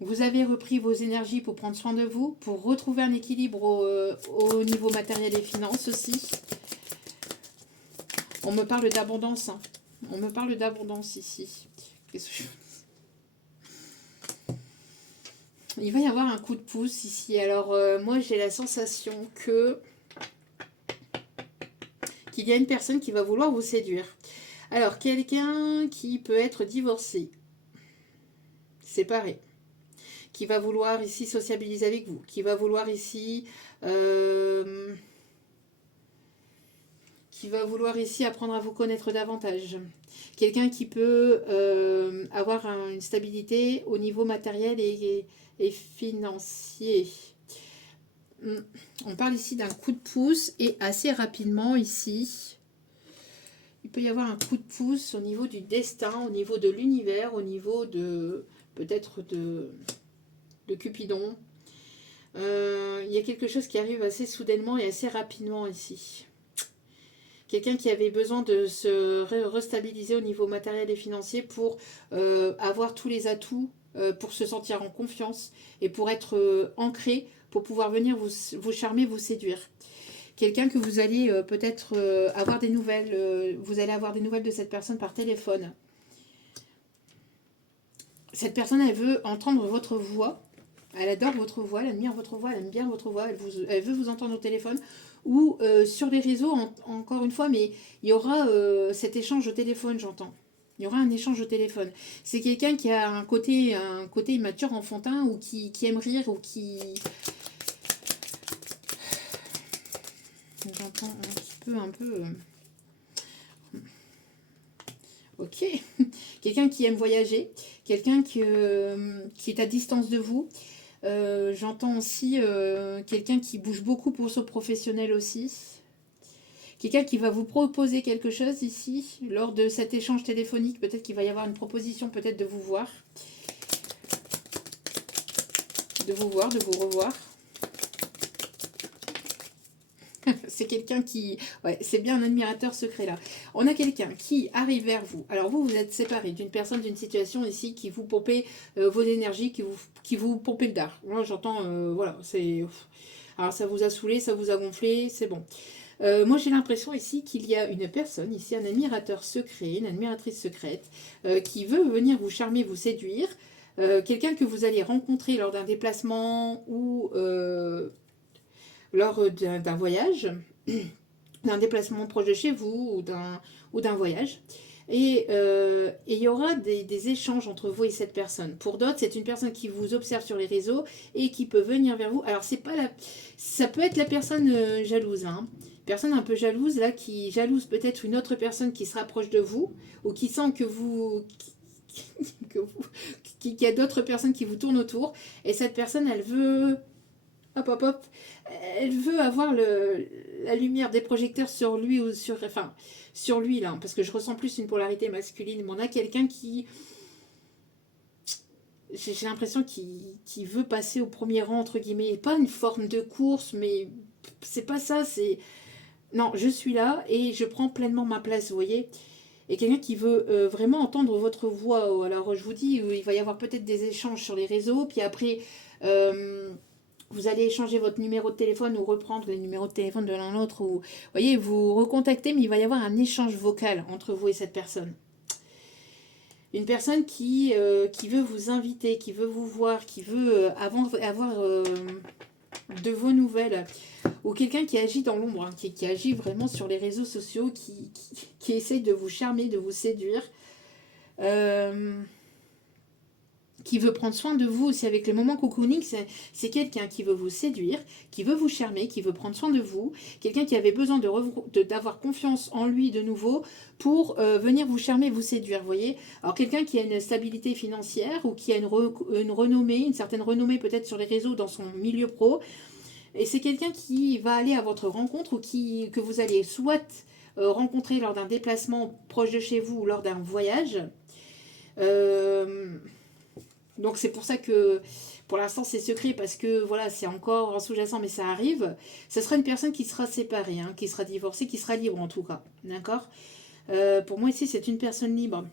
Vous avez repris vos énergies pour prendre soin de vous, pour retrouver un équilibre au niveau matériel et finance aussi. On me parle d'abondance. Hein. On me parle d'abondance ici. Qu'est-ce que je... Il va y avoir un coup de pouce ici. Alors, moi, j'ai la sensation qu'il y a une personne qui va vouloir vous séduire. Alors, quelqu'un qui peut être divorcé, séparé, qui va vouloir ici sociabiliser avec vous, qui va vouloir ici... apprendre à vous connaître davantage. Quelqu'un qui peut avoir une stabilité au niveau matériel et financier. On parle ici d'un coup de pouce et assez rapidement ici, il peut y avoir un coup de pouce au niveau du destin, au niveau de l'univers, au niveau de peut-être de Cupidon. Il y a quelque chose qui arrive assez soudainement et assez rapidement ici. Quelqu'un qui avait besoin de se restabiliser au niveau matériel et financier pour avoir tous les atouts, pour se sentir en confiance et pour être ancré, pour pouvoir venir vous charmer, vous séduire. Quelqu'un que vous allez peut-être avoir des nouvelles, vous allez avoir des nouvelles de cette personne par téléphone. Cette personne, elle veut entendre votre voix. Elle adore votre voix, elle admire votre voix, elle aime bien votre voix, elle veut vous entendre au téléphone ou sur les réseaux, encore une fois, mais il y aura cet échange au téléphone, j'entends. Il y aura un échange au téléphone. C'est quelqu'un qui a un côté immature, enfantin, ou qui aime rire, ou qui... J'entends un peu... Ok. Quelqu'un qui aime voyager, quelqu'un qui est à distance de vous. J'entends aussi quelqu'un qui bouge beaucoup pour son professionnel aussi. Quelqu'un qui va vous proposer quelque chose ici, lors de cet échange téléphonique. Peut-être qu'il va y avoir une proposition, peut-être de vous voir. De vous voir, de vous revoir. C'est quelqu'un qui... Ouais, c'est bien un admirateur secret là. On a quelqu'un qui arrive vers vous. Alors vous, vous êtes séparé d'une personne, d'une situation ici qui vous pompez vos énergies, qui vous pompez le dard. Moi j'entends, voilà, c'est... Alors ça vous a saoulé, ça vous a gonflé, c'est bon. Moi j'ai l'impression ici qu'il y a une personne, ici un admirateur secret, une admiratrice secrète, qui veut venir vous charmer, vous séduire. Quelqu'un que vous allez rencontrer lors d'un déplacement ou lors d'un voyage, d'un déplacement proche de chez vous ou d'un voyage. Et il y aura des échanges entre vous et cette personne. Pour d'autres, c'est une personne qui vous observe sur les réseaux et qui peut venir vers vous. Alors, c'est pas ça peut être la personne jalouse, hein. Personne un peu jalouse, là, qui jalouse peut-être une autre personne qui se rapproche de vous ou qui sent que qu'il y a d'autres personnes qui vous tournent autour. Et cette personne, elle veut... Hop, hop, hop. Elle veut avoir la lumière des projecteurs sur lui ou sur lui là, parce que je ressens plus une polarité masculine. Mais on a quelqu'un qui, j'ai l'impression qu'il veut passer au premier rang entre guillemets, pas une forme de course, mais c'est pas ça. C'est non, je suis là et je prends pleinement ma place, vous voyez. Et quelqu'un qui veut vraiment entendre votre voix. Alors je vous dis, il va y avoir peut-être des échanges sur les réseaux, puis après. Vous allez échanger votre numéro de téléphone ou reprendre les numéros de téléphone de l'un l'autre. Ou, vous voyez, vous recontactez, mais il va y avoir un échange vocal entre vous et cette personne. Une personne qui veut vous inviter, qui veut vous voir, qui veut avoir de vos nouvelles. Ou quelqu'un qui agit dans l'ombre, hein, qui agit vraiment sur les réseaux sociaux, qui essaye de vous charmer, de vous séduire. Qui veut prendre soin de vous aussi avec les moments cocooning, c'est quelqu'un qui veut vous séduire, qui veut vous charmer, qui veut prendre soin de vous, quelqu'un qui avait besoin d'avoir confiance en lui de nouveau pour venir vous charmer, vous séduire, vous voyez. Alors quelqu'un qui a une stabilité financière ou qui a une renommée, une certaine renommée peut-être sur les réseaux dans son milieu pro, et c'est quelqu'un qui va aller à votre rencontre ou que vous allez soit rencontrer lors d'un déplacement proche de chez vous ou lors d'un voyage. Donc c'est pour ça que pour l'instant c'est secret parce que voilà, c'est encore en sous-jacent mais ça arrive. Ce sera une personne qui sera séparée, hein, qui sera divorcée, qui sera libre en tout cas. D'accord. Pour moi ici c'est une personne libre.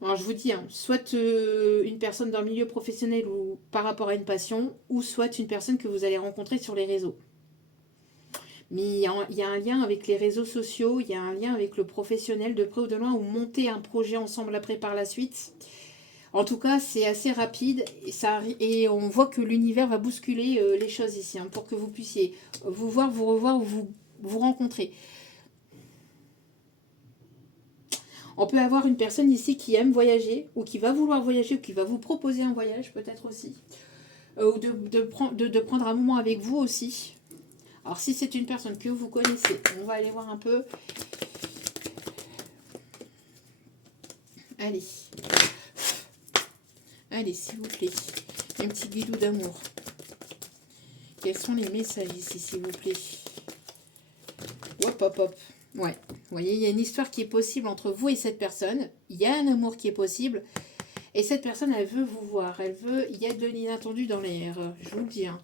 Alors je vous dis, hein, soit une personne dans le milieu professionnel ou par rapport à une passion, ou soit une personne que vous allez rencontrer sur les réseaux. Mais il y a un lien avec les réseaux sociaux, il y a un lien avec le professionnel de près ou de loin, ou monter un projet ensemble après par la suite. En tout cas, c'est assez rapide et on voit que l'univers va bousculer les choses ici hein, pour que vous puissiez vous voir, vous revoir ou vous rencontrer. On peut avoir une personne ici qui aime voyager ou qui va vouloir voyager ou qui va vous proposer un voyage peut-être aussi. Ou de prendre un moment avec vous aussi. Alors si c'est une personne que vous connaissez, on va aller voir un peu. Allez. Allez, s'il vous plaît. Un petit guidou d'amour. Quels sont les messages ici, s'il vous plaît? Hop, hop, hop. Ouais. Vous voyez, il y a une histoire qui est possible entre vous et cette personne. Il y a un amour qui est possible. Et cette personne, elle veut vous voir. Il y a de l'inattendu dans l'air. Je vous le dis. Hein.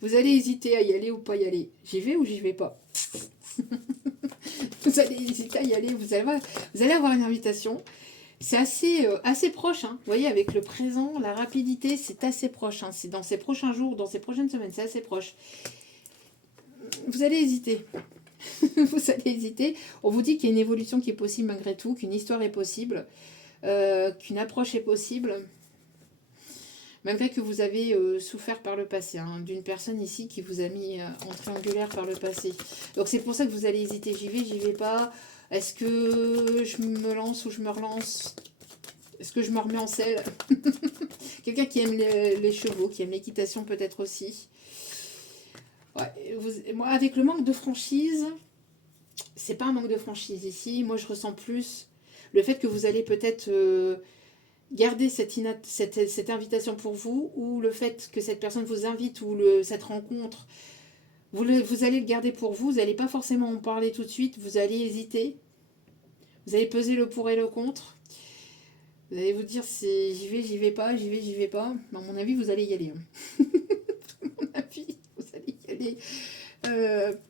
Vous allez hésiter à y aller ou pas y aller. J'y vais ou j'y vais pas? Vous allez hésiter à y aller. Vous allez avoir une invitation. C'est assez proche. Hein. Vous voyez, avec le présent, la rapidité, c'est assez proche. Hein. C'est dans ces prochains jours, dans ces prochaines semaines, c'est assez proche. Vous allez hésiter. Vous allez hésiter. On vous dit qu'il y a une évolution qui est possible malgré tout, qu'une histoire est possible, qu'une approche est possible. Malgré que vous avez souffert par le passé, hein, d'une personne ici qui vous a mis en triangulaire par le passé. Donc c'est pour ça que vous allez hésiter, j'y vais pas. Est-ce que je me lance ou je me relance? Est-ce que je me remets en selle? Quelqu'un qui aime les chevaux, qui aime l'équitation peut-être aussi. Ouais, moi, avec le manque de franchise, c'est pas un manque de franchise ici. Moi, je ressens plus le fait que vous allez peut-être garder cette invitation pour vous, ou le fait que cette personne vous invite, ou cette rencontre, vous allez le garder pour vous. Vous n'allez pas forcément en parler tout de suite. Vous allez hésiter. Vous allez peser le pour et le contre. Vous allez vous dire, j'y vais pas, j'y vais pas. À mon avis, vous allez y aller. À mon avis, vous allez y aller.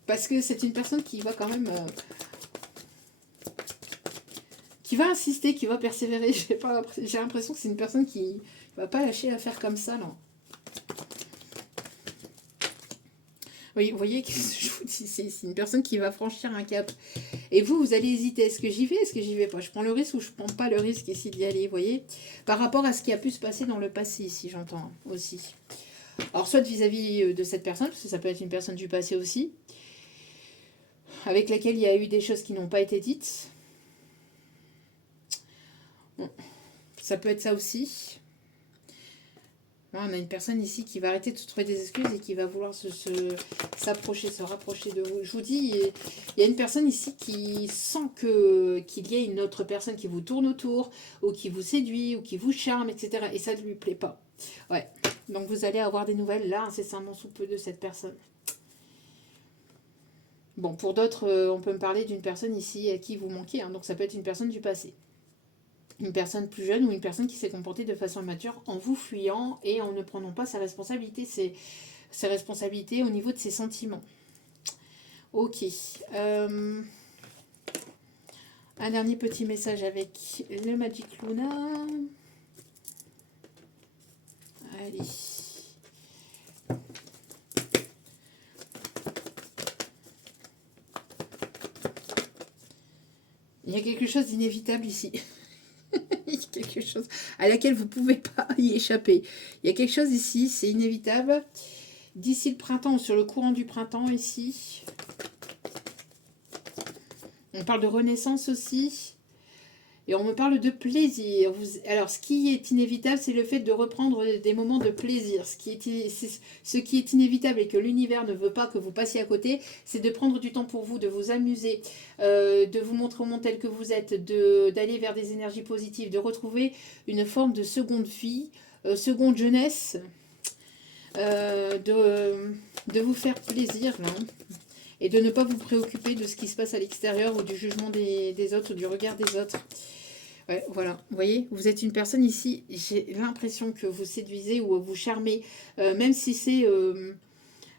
Parce que c'est une personne qui va quand même... qui va insister, qui va persévérer. J'ai l'impression que c'est une personne qui ne va pas lâcher l'affaire comme ça, non. Oui, vous voyez, je vous dis, c'est une personne qui va franchir un cap. Et vous allez hésiter. Est-ce que j'y vais? Est-ce que j'y vais pas? Je prends le risque ou je prends pas le risque ici d'y aller, vous voyez? Par rapport à ce qui a pu se passer dans le passé, ici, j'entends aussi. Alors, soit vis-à-vis de cette personne, parce que ça peut être une personne du passé aussi, avec laquelle il y a eu des choses qui n'ont pas été dites. Bon, ça peut être ça aussi. On a une personne ici qui va arrêter de se trouver des excuses et qui va vouloir s'approcher, se rapprocher de vous. Je vous dis, il y a une personne ici qui sent qu'il y a une autre personne qui vous tourne autour, ou qui vous séduit, ou qui vous charme, etc. Et ça ne lui plaît pas. Ouais. Donc vous allez avoir des nouvelles là, incessamment sous peu de cette personne. Bon, pour d'autres, on peut me parler d'une personne ici à qui vous manquez. Hein, donc ça peut être une personne du passé. Une personne plus jeune ou une personne qui s'est comportée de façon immature en vous fuyant et en ne prenant pas ses responsabilités au niveau de ses sentiments. Ok. Un dernier petit message avec le Magic Luna. Allez. Il y a quelque chose d'inévitable ici. Il y a quelque chose à laquelle vous ne pouvez pas y échapper. Il y a quelque chose ici, c'est inévitable. D'ici le printemps ou sur le courant du printemps ici. On parle de renaissance aussi. Et on me parle de plaisir. Alors, ce qui est inévitable, c'est le fait de reprendre des moments de plaisir. Ce qui est inévitable et que l'univers ne veut pas que vous passiez à côté, c'est de prendre du temps pour vous, de vous amuser, de vous montrer au monde tel que vous êtes, d'aller vers des énergies positives, de retrouver une forme de seconde vie, seconde jeunesse, de vous faire plaisir, là, et de ne pas vous préoccuper de ce qui se passe à l'extérieur ou du jugement des autres ou du regard des autres. Ouais, voilà, vous voyez, vous êtes une personne ici, j'ai l'impression que vous séduisez ou vous charmez, même si c'est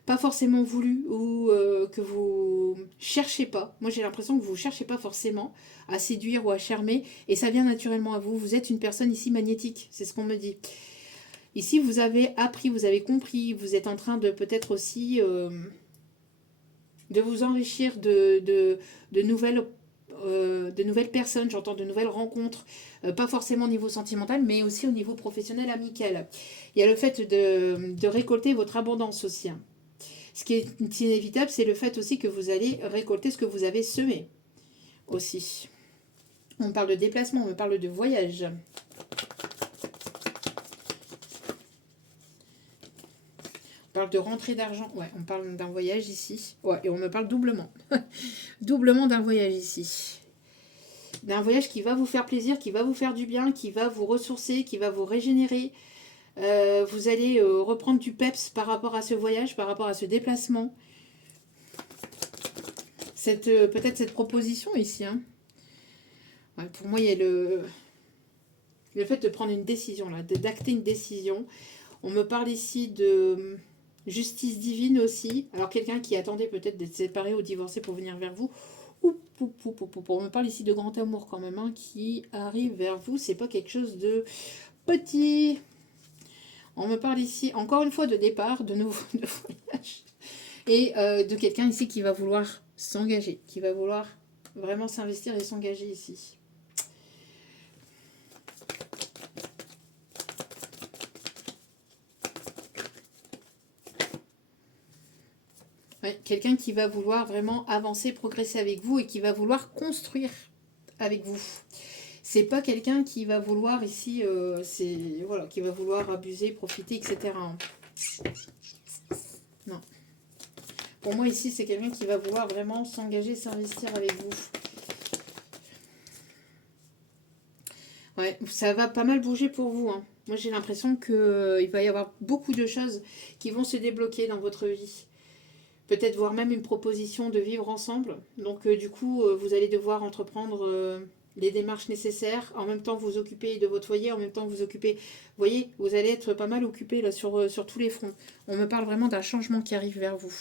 pas forcément voulu ou que vous cherchez pas. Moi, j'ai l'impression que vous cherchez pas forcément à séduire ou à charmer, et ça vient naturellement à vous. Vous êtes une personne ici magnétique, c'est ce qu'on me dit. Ici, vous avez appris, vous avez compris, vous êtes en train de peut-être aussi de vous enrichir de nouvelles personnes, j'entends de nouvelles rencontres, pas forcément au niveau sentimental, mais aussi au niveau professionnel, amical. Il y a le fait de récolter votre abondance aussi. Hein. Ce qui est inévitable, c'est le fait aussi que vous allez récolter ce que vous avez semé aussi. On parle de déplacement, on parle de voyage. On parle de rentrée d'argent. Ouais, on parle d'un voyage ici. Ouais, et on me parle doublement. Doublement d'un voyage ici. D'un voyage qui va vous faire plaisir, qui va vous faire du bien, qui va vous ressourcer, qui va vous régénérer. Vous allez reprendre du peps par rapport à ce voyage, par rapport à ce déplacement. Peut-être cette proposition ici. Hein. Ouais, pour moi, il y a le fait de prendre une décision, là, d'acter une décision. On me parle ici de justice divine aussi. Alors, quelqu'un qui attendait peut-être d'être séparé ou divorcé pour venir vers vous. On me parle ici de grand amour quand même, hein, qui arrive vers vous. C'est pas quelque chose de petit. On me parle ici, encore une fois, de départ, de nouveau, de voyage. Et de quelqu'un ici qui va vouloir s'engager, qui va vouloir vraiment s'investir et s'engager ici. Ouais, quelqu'un qui va vouloir vraiment avancer, progresser avec vous et qui va vouloir construire avec vous. C'est pas quelqu'un qui va vouloir ici, voilà, qui va vouloir abuser, profiter, etc. Non. Pour moi, ici, c'est quelqu'un qui va vouloir vraiment s'engager, s'investir avec vous. Ouais, ça va pas mal bouger pour vous, hein. Moi, j'ai l'impression qu'il va y avoir beaucoup de choses qui vont se débloquer dans votre vie. Peut-être voire même une proposition de vivre ensemble. Donc, du coup, vous allez devoir entreprendre les démarches nécessaires. En même temps, vous occuper de votre foyer. En même temps, vous occuper... Vous voyez, vous allez être pas mal occupé là, sur tous les fronts. On me parle vraiment d'un changement qui arrive vers vous.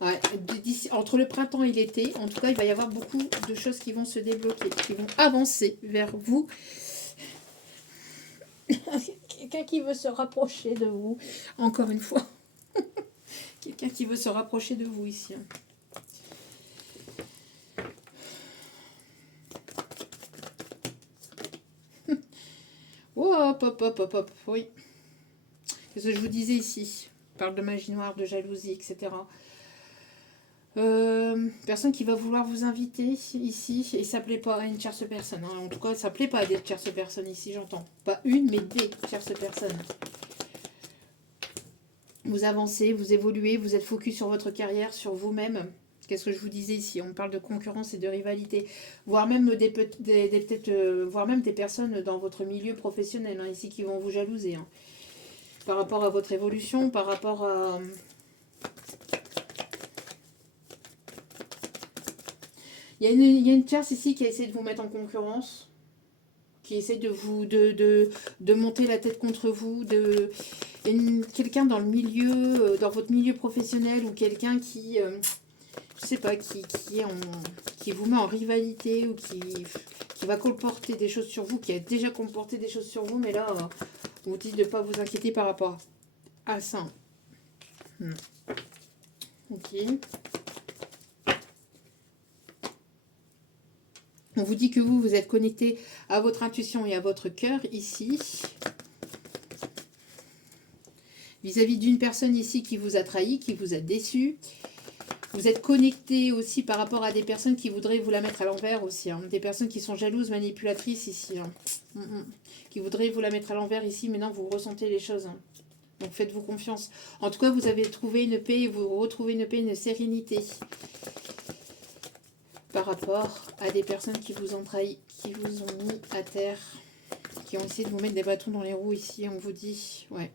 Ouais, entre le printemps et l'été, en tout cas, il va y avoir beaucoup de choses qui vont se débloquer, qui vont avancer vers vous. Quelqu'un qui veut se rapprocher de vous, encore une fois. Quelqu'un qui veut se rapprocher de vous ici. Oh, hop, hop, hop, hop, hop, oui. Qu'est-ce que je vous disais ici? On parle de magie noire, de jalousie, etc. Personne qui va vouloir vous inviter ici, et ça plaît pas à une tierce personne. Hein. En tout cas, ça plaît pas à des tierces personnes ici, j'entends. Pas une, mais des tierces personnes. Vous avancez, vous évoluez, vous êtes focus sur votre carrière, sur vous-même. Qu'est-ce que je vous disais ici? On parle de concurrence et de rivalité, voire même voire même des personnes dans votre milieu professionnel hein, ici qui vont vous jalouser. Hein. Par rapport à votre évolution, par rapport à... Il y a une tierce ici qui a essayé de vous mettre en concurrence, qui essaie de vous de monter la tête contre vous, quelqu'un dans le milieu, dans votre milieu professionnel, ou quelqu'un qui, je sais pas, qui vous met en rivalité, ou qui va comporter des choses sur vous, qui a déjà comporté des choses sur vous, mais là, on vous dit de ne pas vous inquiéter par rapport à ça. Ok. On vous dit que vous êtes connecté à votre intuition et à votre cœur ici. Vis-à-vis d'une personne ici qui vous a trahi, qui vous a déçu. Vous êtes connecté aussi par rapport à des personnes qui voudraient vous la mettre à l'envers aussi. Hein. Des personnes qui sont jalouses, manipulatrices ici. Hein. Qui voudraient vous la mettre à l'envers ici. Maintenant, vous ressentez les choses. Hein. Donc, faites-vous confiance. En tout cas, vous avez trouvé une paix. Vous retrouvez une paix, une sérénité. Par rapport à des personnes qui vous ont trahi, qui vous ont mis à terre, qui ont essayé de vous mettre des bâtons dans les roues ici, on vous dit, ouais.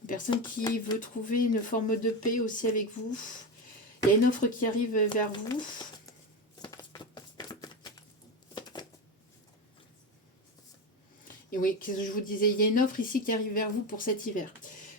Une personne qui veut trouver une forme de paix aussi avec vous. Il y a une offre qui arrive vers vous. Et oui, qu'est-ce que je vous disais? Il y a une offre ici qui arrive vers vous pour cet hiver.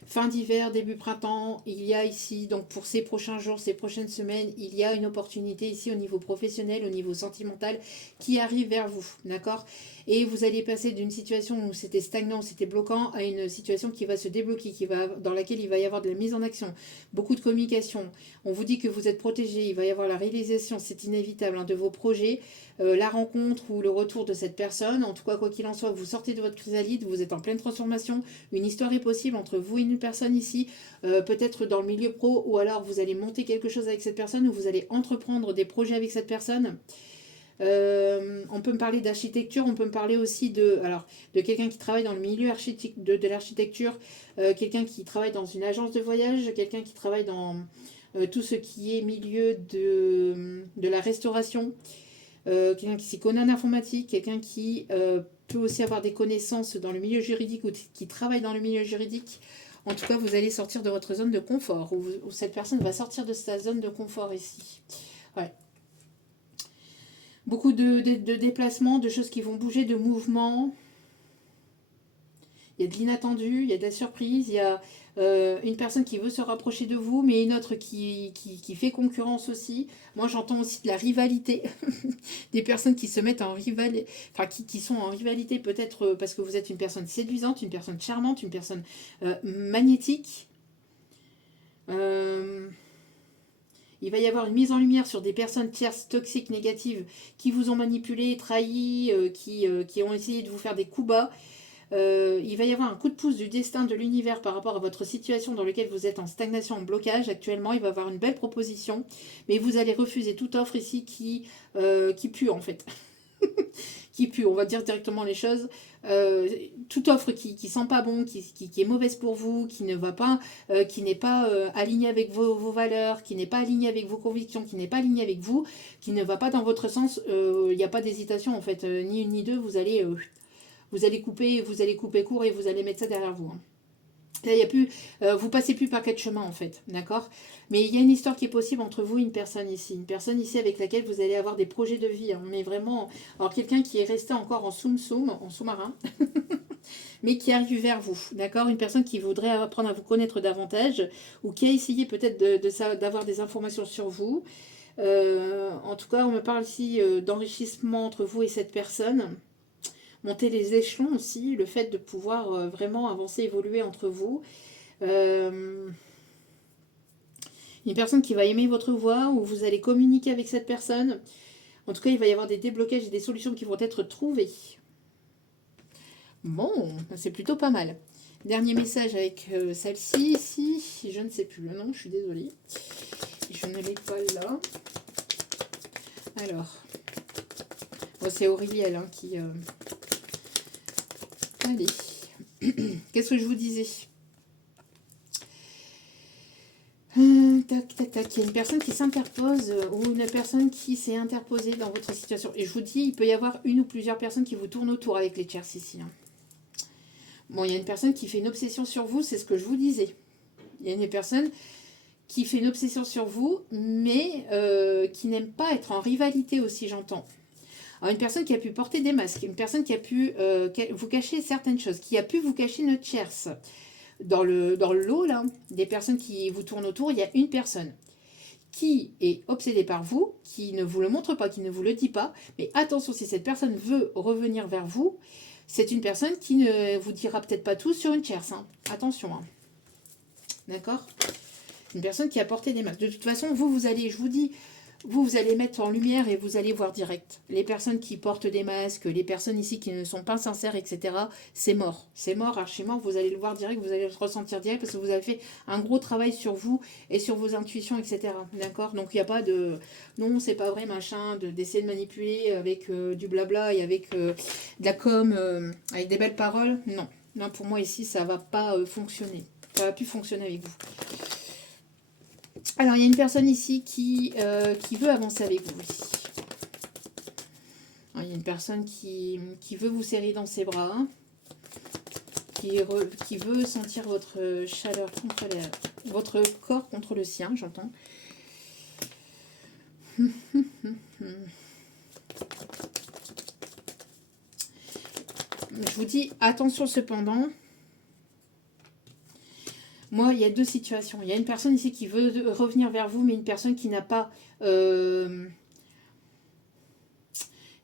Fin d'hiver, début printemps, il y a ici, donc pour ces prochains jours, ces prochaines semaines, il y a une opportunité ici au niveau professionnel, au niveau sentimental, qui arrive vers vous, d'accord? Et vous allez passer d'une situation où c'était stagnant, où c'était bloquant, à une situation qui va se débloquer, dans laquelle il va y avoir de la mise en action, beaucoup de communication. On vous dit que vous êtes protégé, il va y avoir la réalisation, c'est inévitable, hein, de vos projets, la rencontre ou le retour de cette personne. En tout cas, quoi qu'il en soit, vous sortez de votre chrysalide, vous êtes en pleine transformation, une histoire est possible entre vous et une personne ici, peut-être dans le milieu pro, ou alors vous allez monter quelque chose avec cette personne, ou vous allez entreprendre des projets avec cette personne. On peut me parler d'architecture, on peut me parler aussi de quelqu'un qui travaille dans le milieu de l'architecture, quelqu'un qui travaille dans une agence de voyage, quelqu'un qui travaille dans tout ce qui est milieu de la restauration, quelqu'un qui s'y connaît en informatique, quelqu'un qui peut aussi avoir des connaissances dans le milieu juridique ou qui travaille dans le milieu juridique. En tout cas, vous allez sortir de votre zone de confort, ou cette personne va sortir de sa zone de confort ici. Ouais. Beaucoup de déplacements, de choses qui vont bouger, de mouvements. Il y a de l'inattendu, il y a de la surprise, il y a une personne qui veut se rapprocher de vous, mais une autre qui fait concurrence aussi. Moi, j'entends aussi de la rivalité, des personnes qui se mettent en rivalité, enfin qui sont en rivalité peut-être parce que vous êtes une personne séduisante, une personne charmante, une personne magnétique. Il va y avoir une mise en lumière sur des personnes tierces toxiques, négatives, qui vous ont manipulé, trahi, qui ont essayé de vous faire des coups bas. Il va y avoir un coup de pouce du destin de l'univers par rapport à votre situation dans laquelle vous êtes en stagnation, en blocage actuellement. Il va y avoir une belle proposition, mais vous allez refuser toute offre ici qui pue en fait. qui pue, on va dire directement les choses. Toute offre qui sent pas bon, qui est mauvaise pour vous, qui ne va pas, qui n'est pas alignée avec vos valeurs, qui n'est pas alignée avec vos convictions, qui n'est pas alignée avec vous, qui ne va pas dans votre sens, il n'y a pas d'hésitation en fait, ni une ni deux, vous allez couper court et vous allez mettre ça derrière vous. Hein. Là, y a plus, vous passez plus par quatre chemins en fait, d'accord? Mais il y a une histoire qui est possible entre vous et une personne ici avec laquelle vous allez avoir des projets de vie, hein, mais vraiment, alors quelqu'un qui est resté encore en en sous-marin, mais qui arrive vers vous, d'accord? Une personne qui voudrait apprendre à vous connaître davantage, ou qui a essayé peut-être d'avoir des informations sur vous. En tout cas, on me parle ici d'enrichissement entre vous et cette personne. Monter les échelons aussi, le fait de pouvoir vraiment avancer, évoluer entre vous. Une personne qui va aimer votre voix, ou vous allez communiquer avec cette personne. En tout cas, il va y avoir des déblocages et des solutions qui vont être trouvées. Bon, c'est plutôt pas mal. Dernier message avec celle-ci, ici. Je ne sais plus le nom, je suis désolée. Je ne l'ai pas là. Alors, bon, c'est Auriel hein, qui... Allez, qu'est-ce que je vous disais? Tac, tac, tac. Il y a une personne qui s'interpose ou une personne qui s'est interposée dans votre situation. Et je vous dis, il peut y avoir une ou plusieurs personnes qui vous tournent autour avec les tiers ici. Hein. Bon, il y a une personne qui fait une obsession sur vous, c'est ce que je vous disais. Il y a une personne qui fait une obsession sur vous, mais qui n'aime pas être en rivalité aussi, j'entends. Alors, une personne qui a pu porter des masques, une personne qui a pu vous cacher certaines choses, qui a pu vous cacher une tierce. Dans le lot, là, des personnes qui vous tournent autour, il y a une personne qui est obsédée par vous, qui ne vous le montre pas, qui ne vous le dit pas. Mais attention, si cette personne veut revenir vers vous, c'est une personne qui ne vous dira peut-être pas tout sur une tierce. Hein. Attention. Hein. D'accord? Une personne qui a porté des masques. De toute façon, vous allez, je vous dis, vous allez mettre en lumière et vous allez voir direct. Les personnes qui portent des masques, les personnes ici qui ne sont pas sincères, etc., c'est mort. C'est mort, archi mort, vous allez le voir direct, vous allez le ressentir direct parce que vous avez fait un gros travail sur vous et sur vos intuitions, etc. D'accord? Donc il n'y a pas de non, c'est pas vrai, machin, d'essayer de manipuler avec du blabla et avec de la com, avec des belles paroles. Non. Non, pour moi ici, ça ne va pas fonctionner. Ça va plus fonctionner avec vous. Alors, il y a une personne ici qui veut avancer avec vous. Alors, il y a une personne qui veut vous serrer dans ses bras, qui veut sentir votre chaleur contre votre corps contre le sien, j'entends. Je vous dis, attention cependant. Moi, il y a deux situations. Il y a une personne ici qui veut revenir vers vous, mais une personne qui n'a pas... Il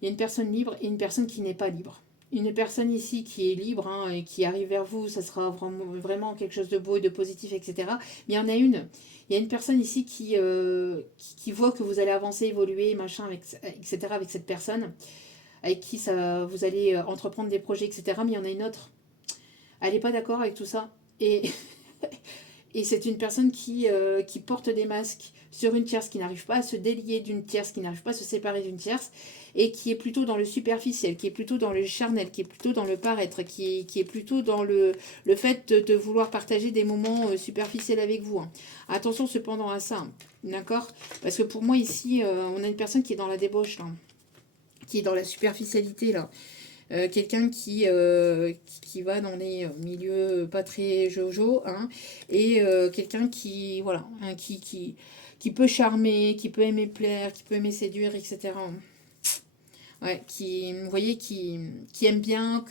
y a une personne libre et une personne qui n'est pas libre. Une personne ici qui est libre hein, et qui arrive vers vous, ça sera vraiment quelque chose de beau et de positif, etc. Mais il y en a une. Il y a une personne ici qui voit que vous allez avancer, évoluer, machin, etc. avec cette personne, avec qui vous allez entreprendre des projets, etc. Mais il y en a une autre. Elle n'est pas d'accord avec tout ça. Et... Et c'est une personne qui porte des masques sur une tierce, qui n'arrive pas à se délier d'une tierce, qui n'arrive pas à se séparer d'une tierce, et qui est plutôt dans le superficiel, qui est plutôt dans le charnel, qui est plutôt dans le paraître, qui est plutôt dans le fait de vouloir partager des moments superficiels avec vous. Hein. Attention cependant à ça, d'accord? Parce que pour moi ici, on a une personne qui est dans la débauche, là, qui est dans la superficialité, là. Quelqu'un qui va dans des milieux pas très jojo, hein, et quelqu'un qui, voilà, hein, qui peut charmer, qui peut aimer plaire, qui peut aimer séduire, etc. Ouais, vous voyez, qui aime bien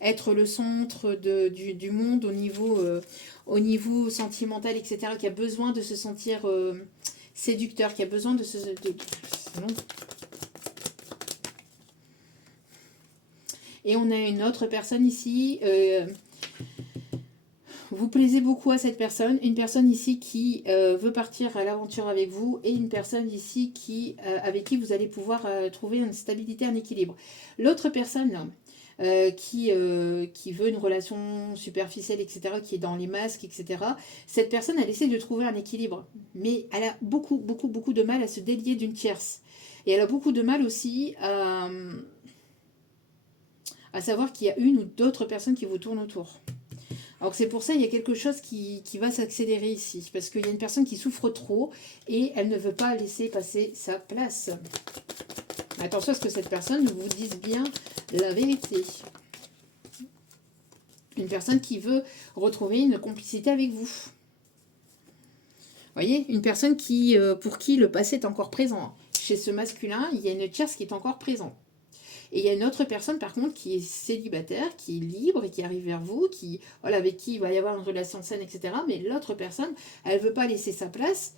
être le centre du monde au niveau sentimental, etc., qui a besoin de se sentir séducteur, qui a besoin de se... Et on a une autre personne ici, vous plaisez beaucoup à cette personne, une personne ici qui veut partir à l'aventure avec vous, et une personne ici avec qui vous allez pouvoir trouver une stabilité, un équilibre. L'autre personne, qui veut une relation superficielle, etc., qui est dans les masques, etc., cette personne, elle essaie de trouver un équilibre. Mais elle a beaucoup, beaucoup, beaucoup de mal à se délier d'une tierce. Et elle a beaucoup de mal aussi à savoir qu'il y a une ou d'autres personnes qui vous tournent autour. Alors c'est pour ça il y a quelque chose qui va s'accélérer ici, parce qu'il y a une personne qui souffre trop et elle ne veut pas laisser passer sa place. Attention à ce que cette personne vous dise bien la vérité. Une personne qui veut retrouver une complicité avec vous. Vous voyez, une personne pour qui le passé est encore présent. Chez ce masculin, il y a une tierce qui est encore présente. Et il y a une autre personne, par contre, qui est célibataire, qui est libre et qui arrive vers vous, voilà, avec qui il va y avoir une relation saine, etc. Mais l'autre personne, elle ne veut pas laisser sa place.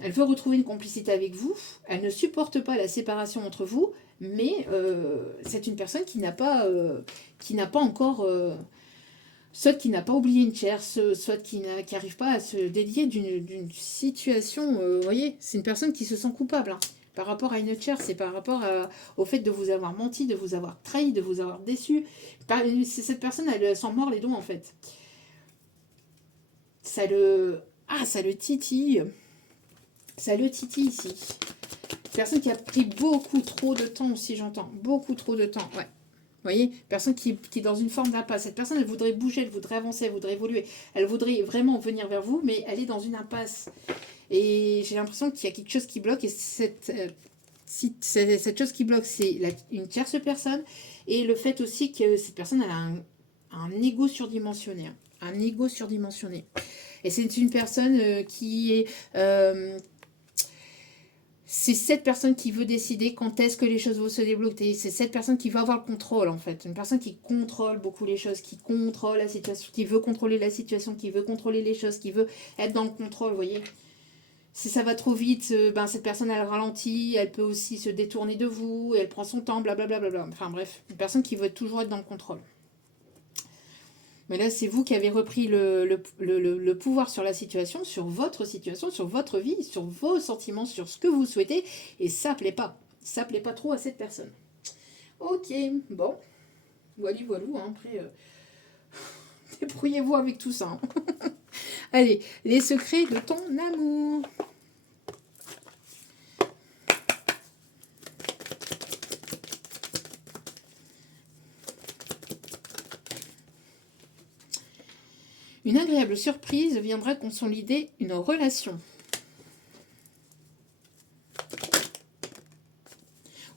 Elle veut retrouver une complicité avec vous. Elle ne supporte pas la séparation entre vous. Mais c'est une personne qui n'a pas encore... soit qui n'a pas oublié une tierce, soit qui n'arrive pas à se délier d'une situation. Vous voyez, c'est une personne qui se sent coupable. Hein. Par rapport à une tierce, c'est par rapport au fait de vous avoir menti, de vous avoir trahi, de vous avoir déçu. Cette personne, elle s'en mord les doigts en fait. Ça le titille. Ça le titille ici. Personne qui a pris beaucoup trop de temps aussi, j'entends. Beaucoup trop de temps, ouais. Vous voyez, personne qui est dans une forme d'impasse. Cette personne, elle voudrait bouger, elle voudrait avancer, elle voudrait évoluer. Elle voudrait vraiment venir vers vous, mais elle est dans une impasse. Et j'ai l'impression qu'il y a quelque chose qui bloque. Et cette chose qui bloque, c'est une tierce personne. Et le fait aussi que cette personne, elle a un ego surdimensionné. Un ego surdimensionné. Et c'est une personne qui est... c'est cette personne qui veut décider quand est-ce que les choses vont se débloquer. C'est cette personne qui va avoir le contrôle, en fait. Une personne qui contrôle beaucoup les choses, qui contrôle la situation, qui veut contrôler la situation, qui veut contrôler les choses, qui veut être dans le contrôle, vous voyez. Si ça va trop vite, cette personne, elle ralentit, elle peut aussi se détourner de vous, elle prend son temps, blablabla. Enfin bref, une personne qui veut toujours être dans le contrôle. Mais là, c'est vous qui avez repris le pouvoir sur la situation, sur votre vie, sur vos sentiments, sur ce que vous souhaitez. Et ça plaît pas. Ça plaît pas trop à cette personne. Ok, bon. Voilà, hein. Après, débrouillez-vous avec tout ça. Hein. Allez, les secrets de ton amour. Une agréable surprise viendra consolider une relation.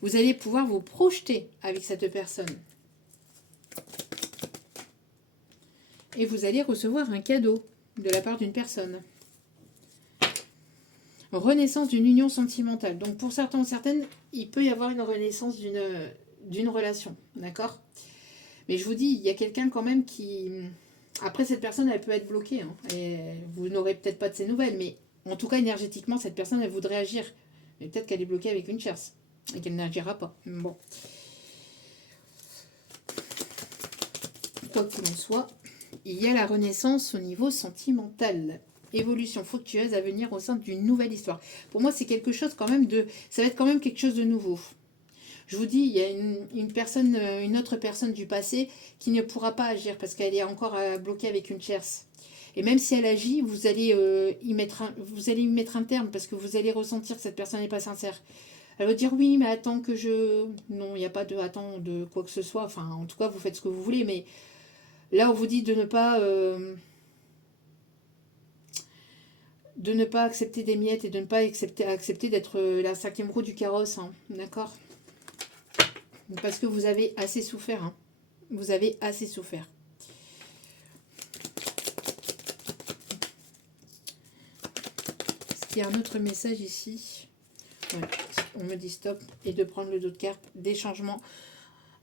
Vous allez pouvoir vous projeter avec cette personne. Et vous allez recevoir un cadeau de la part d'une personne. Renaissance d'une union sentimentale. Donc pour certains ou certaines, il peut y avoir une renaissance d'une relation. D'accord ? Mais je vous dis, il y a quelqu'un quand même qui... Après, cette personne, elle peut être bloquée. Hein, et vous n'aurez peut-être pas de ses nouvelles. Mais en tout cas, énergétiquement, cette personne, elle voudrait agir. Mais peut-être qu'elle est bloquée avec une tierce. Et qu'elle n'agira pas. Bon. Quoi qu'il en soit, il y a la renaissance au niveau sentimental. Évolution fructueuse à venir au sein d'une nouvelle histoire. Pour moi, c'est quelque chose quand même de... Ça va être quand même quelque chose de nouveau. Je vous dis, il y a une autre personne du passé qui ne pourra pas agir parce qu'elle est encore bloquée avec une tierce. Et même si elle agit, vous allez y mettre un terme parce que vous allez ressentir que cette personne n'est pas sincère. Elle va dire oui, mais attends que je... Non, il n'y a pas de attends de quoi que ce soit. Enfin, en tout cas, vous faites ce que vous voulez. Mais là, on vous dit de ne pas accepter des miettes et de ne pas accepter d'être la cinquième roue du carrosse. Hein, d'accord ? Parce que vous avez assez souffert. Hein. Vous avez assez souffert. Est-ce qu'il y a un autre message ici ? Ouais, on me dit stop. Et de prendre le dos de carpe. Des changements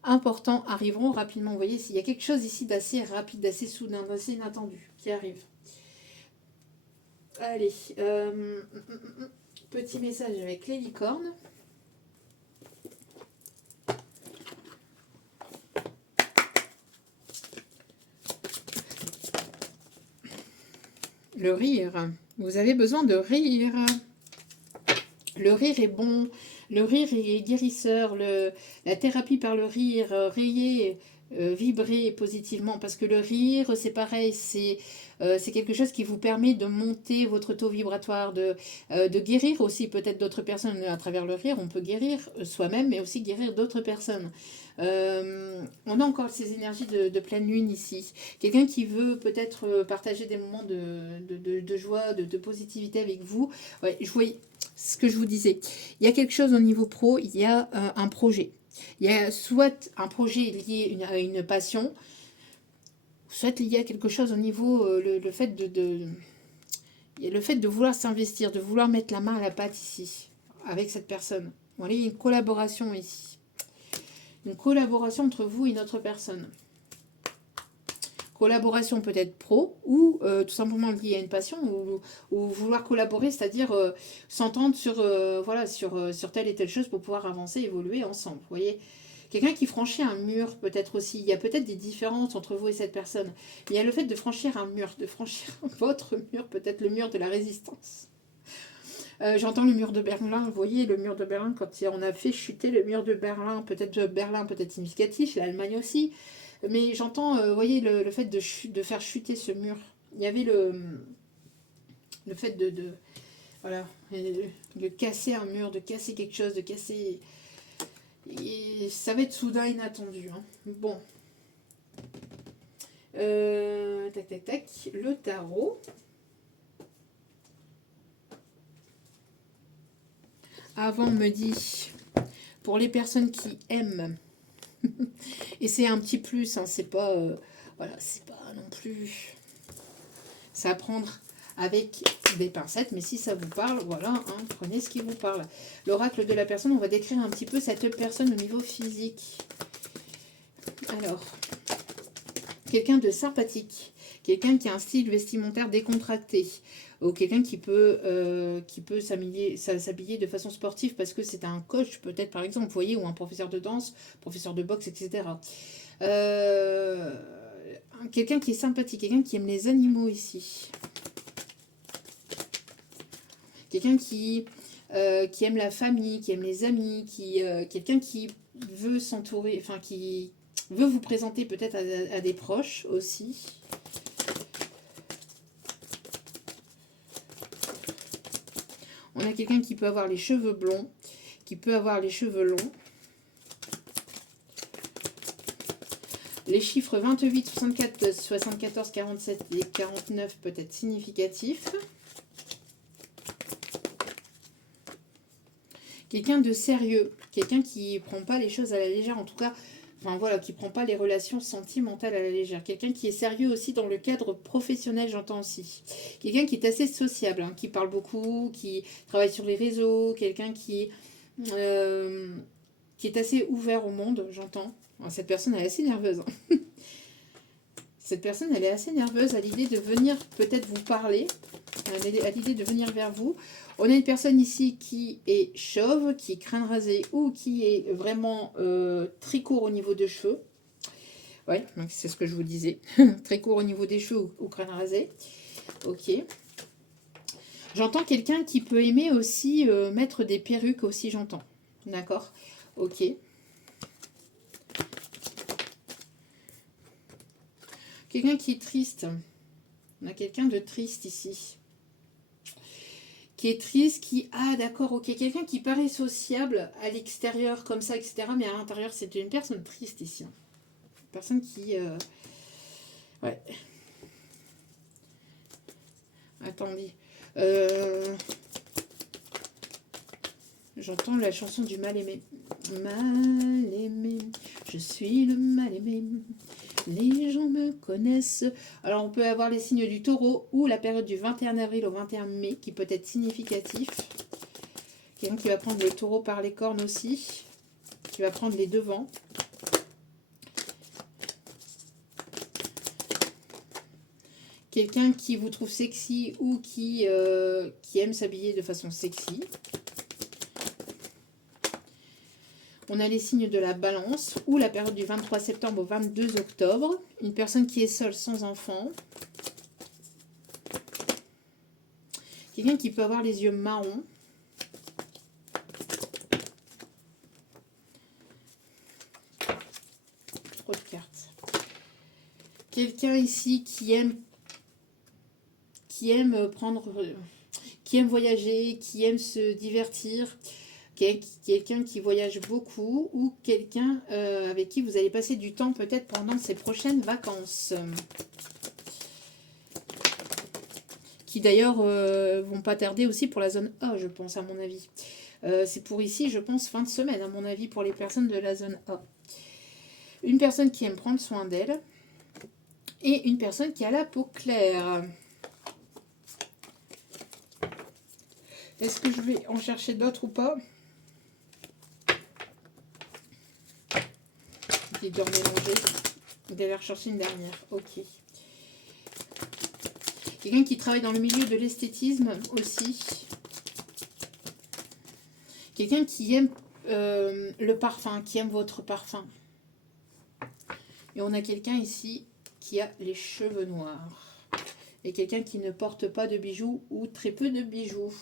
importants arriveront rapidement. Vous voyez, il y a quelque chose ici d'assez rapide, d'assez soudain, d'assez inattendu qui arrive. Allez. Petit message avec les licornes. Le rire. Vous avez besoin de rire. Le rire est bon, le rire est guérisseur, la thérapie par le rire, riez, vibrez positivement, parce que le rire, c'est pareil, c'est quelque chose qui vous permet de monter votre taux vibratoire, de guérir aussi peut-être d'autres personnes à travers le rire. On peut guérir soi-même, mais aussi guérir d'autres personnes. On a encore ces énergies de pleine lune ici. Quelqu'un qui veut peut-être partager des moments de joie, de positivité avec vous. Ouais, je voyais ce que je vous disais. Il y a quelque chose au niveau pro, il y a un projet. Il y a soit un projet lié à une passion, soit lié à quelque chose au niveau, le fait il y a le fait de vouloir s'investir, de vouloir mettre la main à la pâte ici, avec cette personne. Voilà, il y a une collaboration ici. Une collaboration entre vous et une autre personne. Collaboration peut-être pro ou tout simplement liée à une passion ou vouloir collaborer, c'est-à-dire s'entendre sur, voilà, sur telle et telle chose pour pouvoir avancer, évoluer ensemble. Vous voyez, quelqu'un qui franchit un mur peut-être aussi. Il y a peut-être des différences entre vous et cette personne. Il y a le fait de franchir un mur, de franchir votre mur, peut-être le mur de la résistance. J'entends le mur de Berlin, vous voyez le mur de Berlin, quand on a fait chuter le mur de Berlin, peut-être significatif, l'Allemagne aussi, mais j'entends, vous voyez, le fait de faire chuter ce mur. Il y avait le fait voilà, de casser un mur, de casser quelque chose, de casser... Et ça va être soudain, inattendu. Hein. Bon. Tac, tac, tac. Le tarot. Avant, on me dit, pour les personnes qui aiment, et c'est un petit plus, hein, c'est pas, voilà, c'est pas non plus, c'est à prendre avec des pincettes, mais si ça vous parle, voilà, hein, prenez ce qui vous parle. L'oracle de la personne, on va décrire un petit peu cette personne au niveau physique. Alors, quelqu'un de sympathique, quelqu'un qui a un style vestimentaire décontracté, ou quelqu'un qui peut s'habiller de façon sportive parce que c'est un coach peut-être par exemple, vous voyez, ou un professeur de danse, professeur de boxe, etc. Quelqu'un qui est sympathique, quelqu'un qui aime les animaux ici. Quelqu'un qui aime la famille, qui aime les amis, quelqu'un qui veut s'entourer, enfin qui veut vous présenter peut-être à des proches aussi. On a quelqu'un qui peut avoir les cheveux blonds, qui peut avoir les cheveux longs. Les chiffres 28, 64, 74, 47 et 49 peut être significatifs. Quelqu'un de sérieux, quelqu'un qui ne prend pas les choses à la légère, en tout cas, enfin voilà, qui ne prend pas les relations sentimentales à la légère. Quelqu'un qui est sérieux aussi dans le cadre professionnel, j'entends aussi. Quelqu'un qui est assez sociable, hein, qui parle beaucoup, qui travaille sur les réseaux, quelqu'un qui est assez ouvert au monde, j'entends. Cette personne, elle est assez nerveuse. Hein. Cette personne, elle est assez nerveuse à l'idée de venir peut-être vous parler, à l'idée de venir vers vous. On a une personne ici qui est chauve, qui est crâne rasé ou qui est vraiment très court au niveau des cheveux. Ouais, c'est ce que je vous disais. Très court au niveau des cheveux ou crâne rasé. Ok. J'entends quelqu'un qui peut aimer aussi mettre des perruques aussi, j'entends. D'accord. Ok. Quelqu'un qui est triste. On a quelqu'un de triste ici. Qui est triste, ah d'accord, ok, quelqu'un qui paraît sociable à l'extérieur comme ça, etc. Mais à l'intérieur, c'est une personne triste ici. Une personne qui... Ouais. Attendez. J'entends la chanson du mal-aimé. Mal-aimé, je suis le mal-aimé. Les gens me connaissent. Alors, on peut avoir les signes du taureau ou la période du 21 avril au 21 mai qui peut être significatif. Quelqu'un qui va prendre le taureau par les cornes aussi. Qui va prendre les devants. Quelqu'un qui vous trouve sexy ou qui aime s'habiller de façon sexy. On a les signes de la balance ou la période du 23 septembre au 22 octobre. Une personne qui est seule sans enfant. Quelqu'un qui peut avoir les yeux marrons. quelqu'un ici qui aime qui aime voyager, qui aime se divertir, quelqu'un qui voyage beaucoup ou quelqu'un avec qui vous allez passer du temps peut-être pendant ces prochaines vacances. Qui d'ailleurs vont pas tarder aussi pour la zone A, je pense, à mon avis. C'est pour ici, je pense, fin de semaine, à mon avis, pour les personnes de la zone A. Une personne qui aime prendre soin d'elle et une personne qui a la peau claire. Est-ce que je vais en chercher d'autres ou pas? J'ai dû en mélanger. Vous allez rechercher une dernière. Ok. Quelqu'un qui travaille dans le milieu de l'esthétisme aussi. Quelqu'un qui aime le parfum, qui aime votre parfum. Et on a quelqu'un ici qui a les cheveux noirs. Et quelqu'un qui ne porte pas de bijoux ou très peu de bijoux.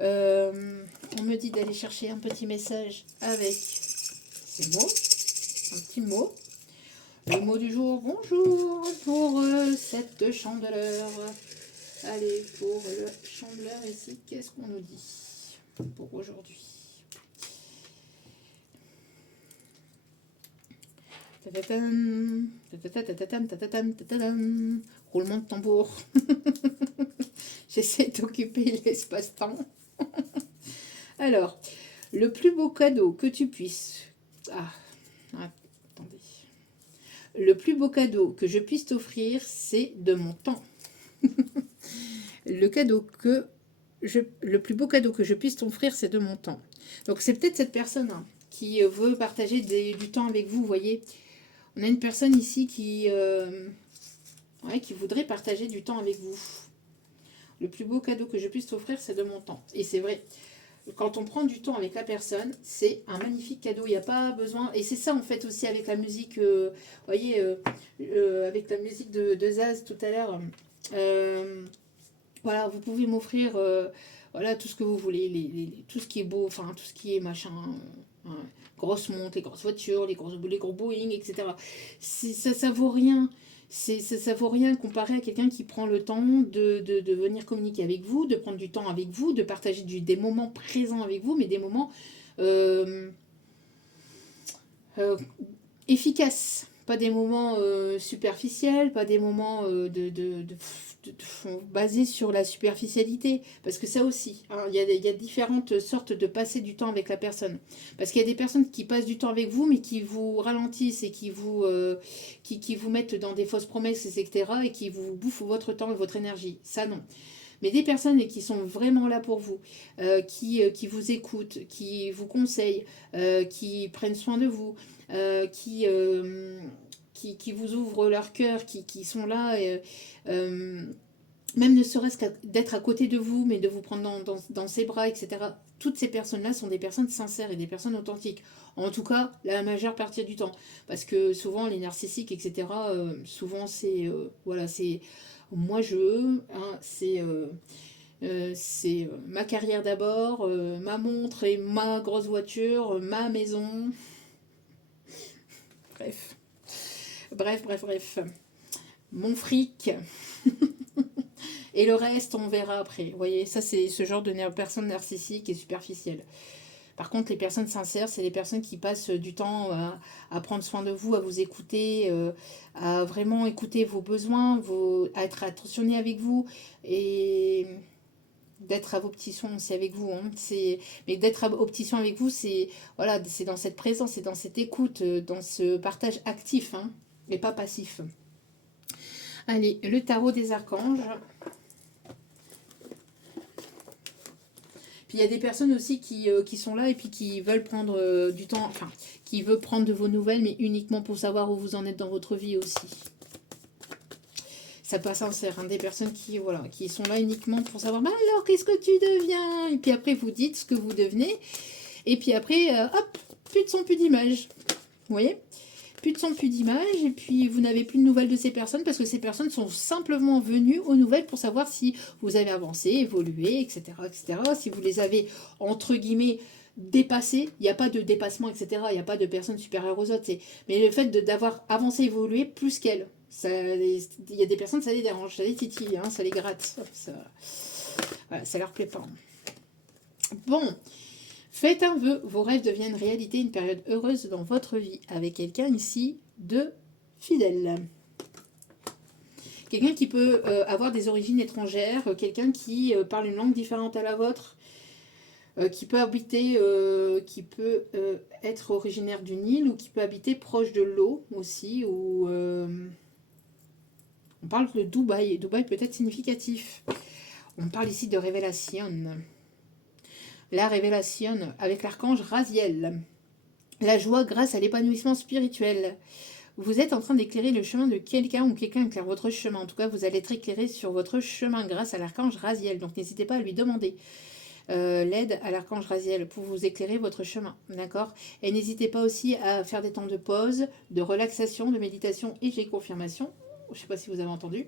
On me dit d'aller chercher un petit message avec ces mots. Un petit mot. Le mot du jour, bonjour pour cette chandeleur. Allez, pour le chandeleur ici, qu'est-ce qu'on nous dit pour aujourd'hui? Roulement de tambour. J'essaie d'occuper l'espace-temps. Alors, le plus beau cadeau que tu puisses... attendez. Le plus beau cadeau que je puisse t'offrir, c'est de mon temps. Le plus beau cadeau que je puisse t'offrir, c'est de mon temps. Donc, c'est peut-être cette personne qui veut partager du temps avec vous, vous voyez. On a une personne ici qui voudrait partager du temps avec vous. Le plus beau cadeau que je puisse t'offrir, c'est de mon temps. Et c'est vrai, quand on prend du temps avec la personne, c'est un magnifique cadeau. Il n'y a pas besoin... Et c'est ça, en fait, aussi avec la musique, vous voyez, avec la musique de Zaz tout à l'heure. Voilà, vous pouvez m'offrir voilà, tout ce que vous voulez, tout ce qui est beau, enfin, tout ce qui est machin... grosses montres, les grosses voitures, les gros Boeing, etc. Ça vaut rien. Ça vaut rien comparé à quelqu'un qui prend le temps de venir communiquer avec vous, de prendre du temps avec vous, de partager des moments présents avec vous, mais des moments efficaces. Pas des moments superficiels, pas des moments basés sur la superficialité. Parce que ça aussi, il y a différentes sortes de passer du temps avec la personne. Parce qu'il y a des personnes qui passent du temps avec vous, mais qui vous ralentissent et qui vous mettent dans des fausses promesses, etc. Et qui vous bouffent votre temps et votre énergie. Ça, non. Mais des personnes qui sont vraiment là pour vous, qui vous écoutent, qui vous conseillent, qui prennent soin de vous, qui vous ouvrent leur cœur, qui sont là, même ne serait-ce que d'être à côté de vous, mais de vous prendre dans ses bras, etc. Toutes ces personnes-là sont des personnes sincères et des personnes authentiques. En tout cas, la majeure partie du temps. Parce que souvent, les narcissiques, etc., souvent, c'est... voilà, c'est... Moi, je veux... c'est ma carrière d'abord, ma montre et ma grosse voiture, ma maison. Bref. Mon fric. Et le reste, on verra après. Vous voyez, ça, c'est ce genre de personnes narcissiques et superficielles. Par contre, les personnes sincères, c'est les personnes qui passent du temps à prendre soin de vous, à vous écouter, à vraiment écouter vos besoins, à être attentionné avec vous et d'être à vos petits soins aussi avec vous. Mais d'être aux petits soins avec vous, c'est voilà, c'est dans cette présence, c'est dans cette écoute, dans ce partage actif, et pas passif. Allez, le tarot des archanges. Puis il y a des personnes aussi qui sont là et puis qui veulent prendre du temps, enfin, qui veulent prendre de vos nouvelles, mais uniquement pour savoir où vous en êtes dans votre vie aussi. Ça passe sincère, des personnes qui sont là uniquement pour savoir, bah alors, qu'est-ce que tu deviens? Et puis après, vous dites ce que vous devenez. Et puis après, hop, plus de son, plus d'image. Vous voyez? Plus de son, plus d'image, et puis vous n'avez plus de nouvelles de ces personnes parce que ces personnes sont simplement venues aux nouvelles pour savoir si vous avez avancé, évolué, etc., etc. Si vous les avez, entre guillemets, dépassés, il n'y a pas de dépassement, etc. Il n'y a pas de personnes supérieures aux autres. Mais le fait d'avoir avancé, évolué plus qu'elles. Il y a des personnes, ça les dérange, ça les titille, hein, ça les gratte. Voilà, ça leur plaît pas. Bon, faites un vœu, vos rêves deviennent réalité, une période heureuse dans votre vie, avec quelqu'un ici de fidèle. Quelqu'un qui peut avoir des origines étrangères, quelqu'un qui parle une langue différente à la vôtre, qui peut habiter, être originaire d'une île ou qui peut habiter proche de l'eau aussi. Ou on parle de Dubaï. Dubaï peut être significatif. On parle ici de révélation. La révélation avec l'archange Raziel. La joie grâce à l'épanouissement spirituel. Vous êtes en train d'éclairer le chemin de quelqu'un ou quelqu'un éclaire votre chemin. En tout cas, vous allez être éclairé sur votre chemin grâce à l'archange Raziel. Donc, n'hésitez pas à lui demander l'aide à l'archange Raziel pour vous éclairer votre chemin. D'accord? Et n'hésitez pas aussi à faire des temps de pause, de relaxation, de méditation. Et j'ai confirmation. Je ne sais pas si vous avez entendu.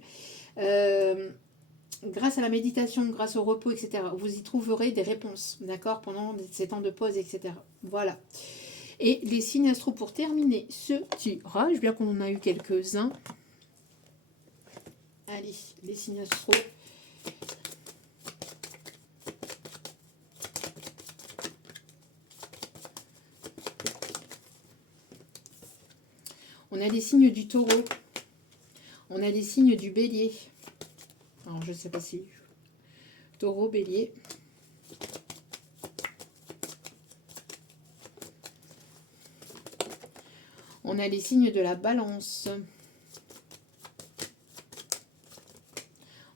Grâce à la méditation, grâce au repos, etc., vous y trouverez des réponses. D'accord? Pendant ces temps de pause, etc. Voilà. Et les signes astro pour terminer ce tirage, bien qu'on en a eu quelques-uns. Allez, les signes astro. On a les signes du taureau. On a les signes du bélier. Alors, je ne sais pas si... Taureau, bélier. On a les signes de la balance.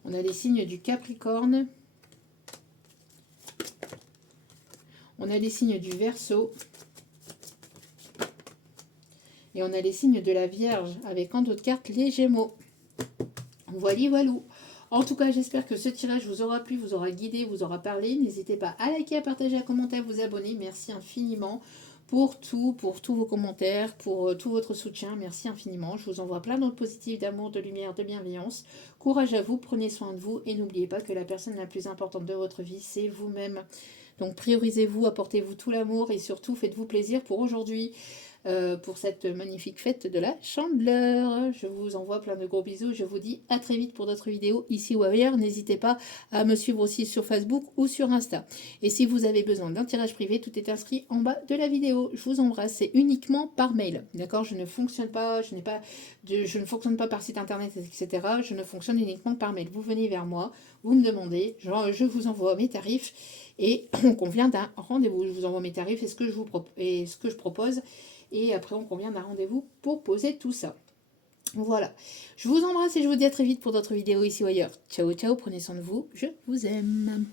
On a les signes du Capricorne. On a les signes du Verseau. Et on a les signes de la Vierge avec en d'autres cartes les Gémeaux. Voilà, voilou. En tout cas, j'espère que ce tirage vous aura plu, vous aura guidé, vous aura parlé. N'hésitez pas à liker, à partager, à commenter, à vous abonner. Merci infiniment pour tous vos commentaires, pour tout votre soutien. Merci infiniment. Je vous envoie plein d'autres positifs, d'amour, de lumière, de bienveillance. Courage à vous, prenez soin de vous et n'oubliez pas que la personne la plus importante de votre vie, c'est vous-même. Donc priorisez-vous, apportez-vous tout l'amour et surtout faites-vous plaisir pour aujourd'hui. Pour cette magnifique fête de la Chandeleur. Je vous envoie plein de gros bisous. Je vous dis à très vite pour d'autres vidéos ici ou ailleurs. N'hésitez pas à me suivre aussi sur Facebook ou sur Insta. Et si vous avez besoin d'un tirage privé, tout est inscrit en bas de la vidéo. Je vous embrasse. C'est uniquement par mail. D'accord? Je ne fonctionne pas, je ne fonctionne pas par site internet, etc. Je ne fonctionne uniquement par mail. Vous venez vers moi, vous me demandez, je vous envoie mes tarifs et on convient d'un rendez-vous. Je vous envoie mes tarifs et ce que je propose. Et après, on convient d'un rendez-vous pour poser tout ça. Voilà. Je vous embrasse et je vous dis à très vite pour d'autres vidéos ici ou ailleurs. Ciao, ciao, prenez soin de vous. Je vous aime.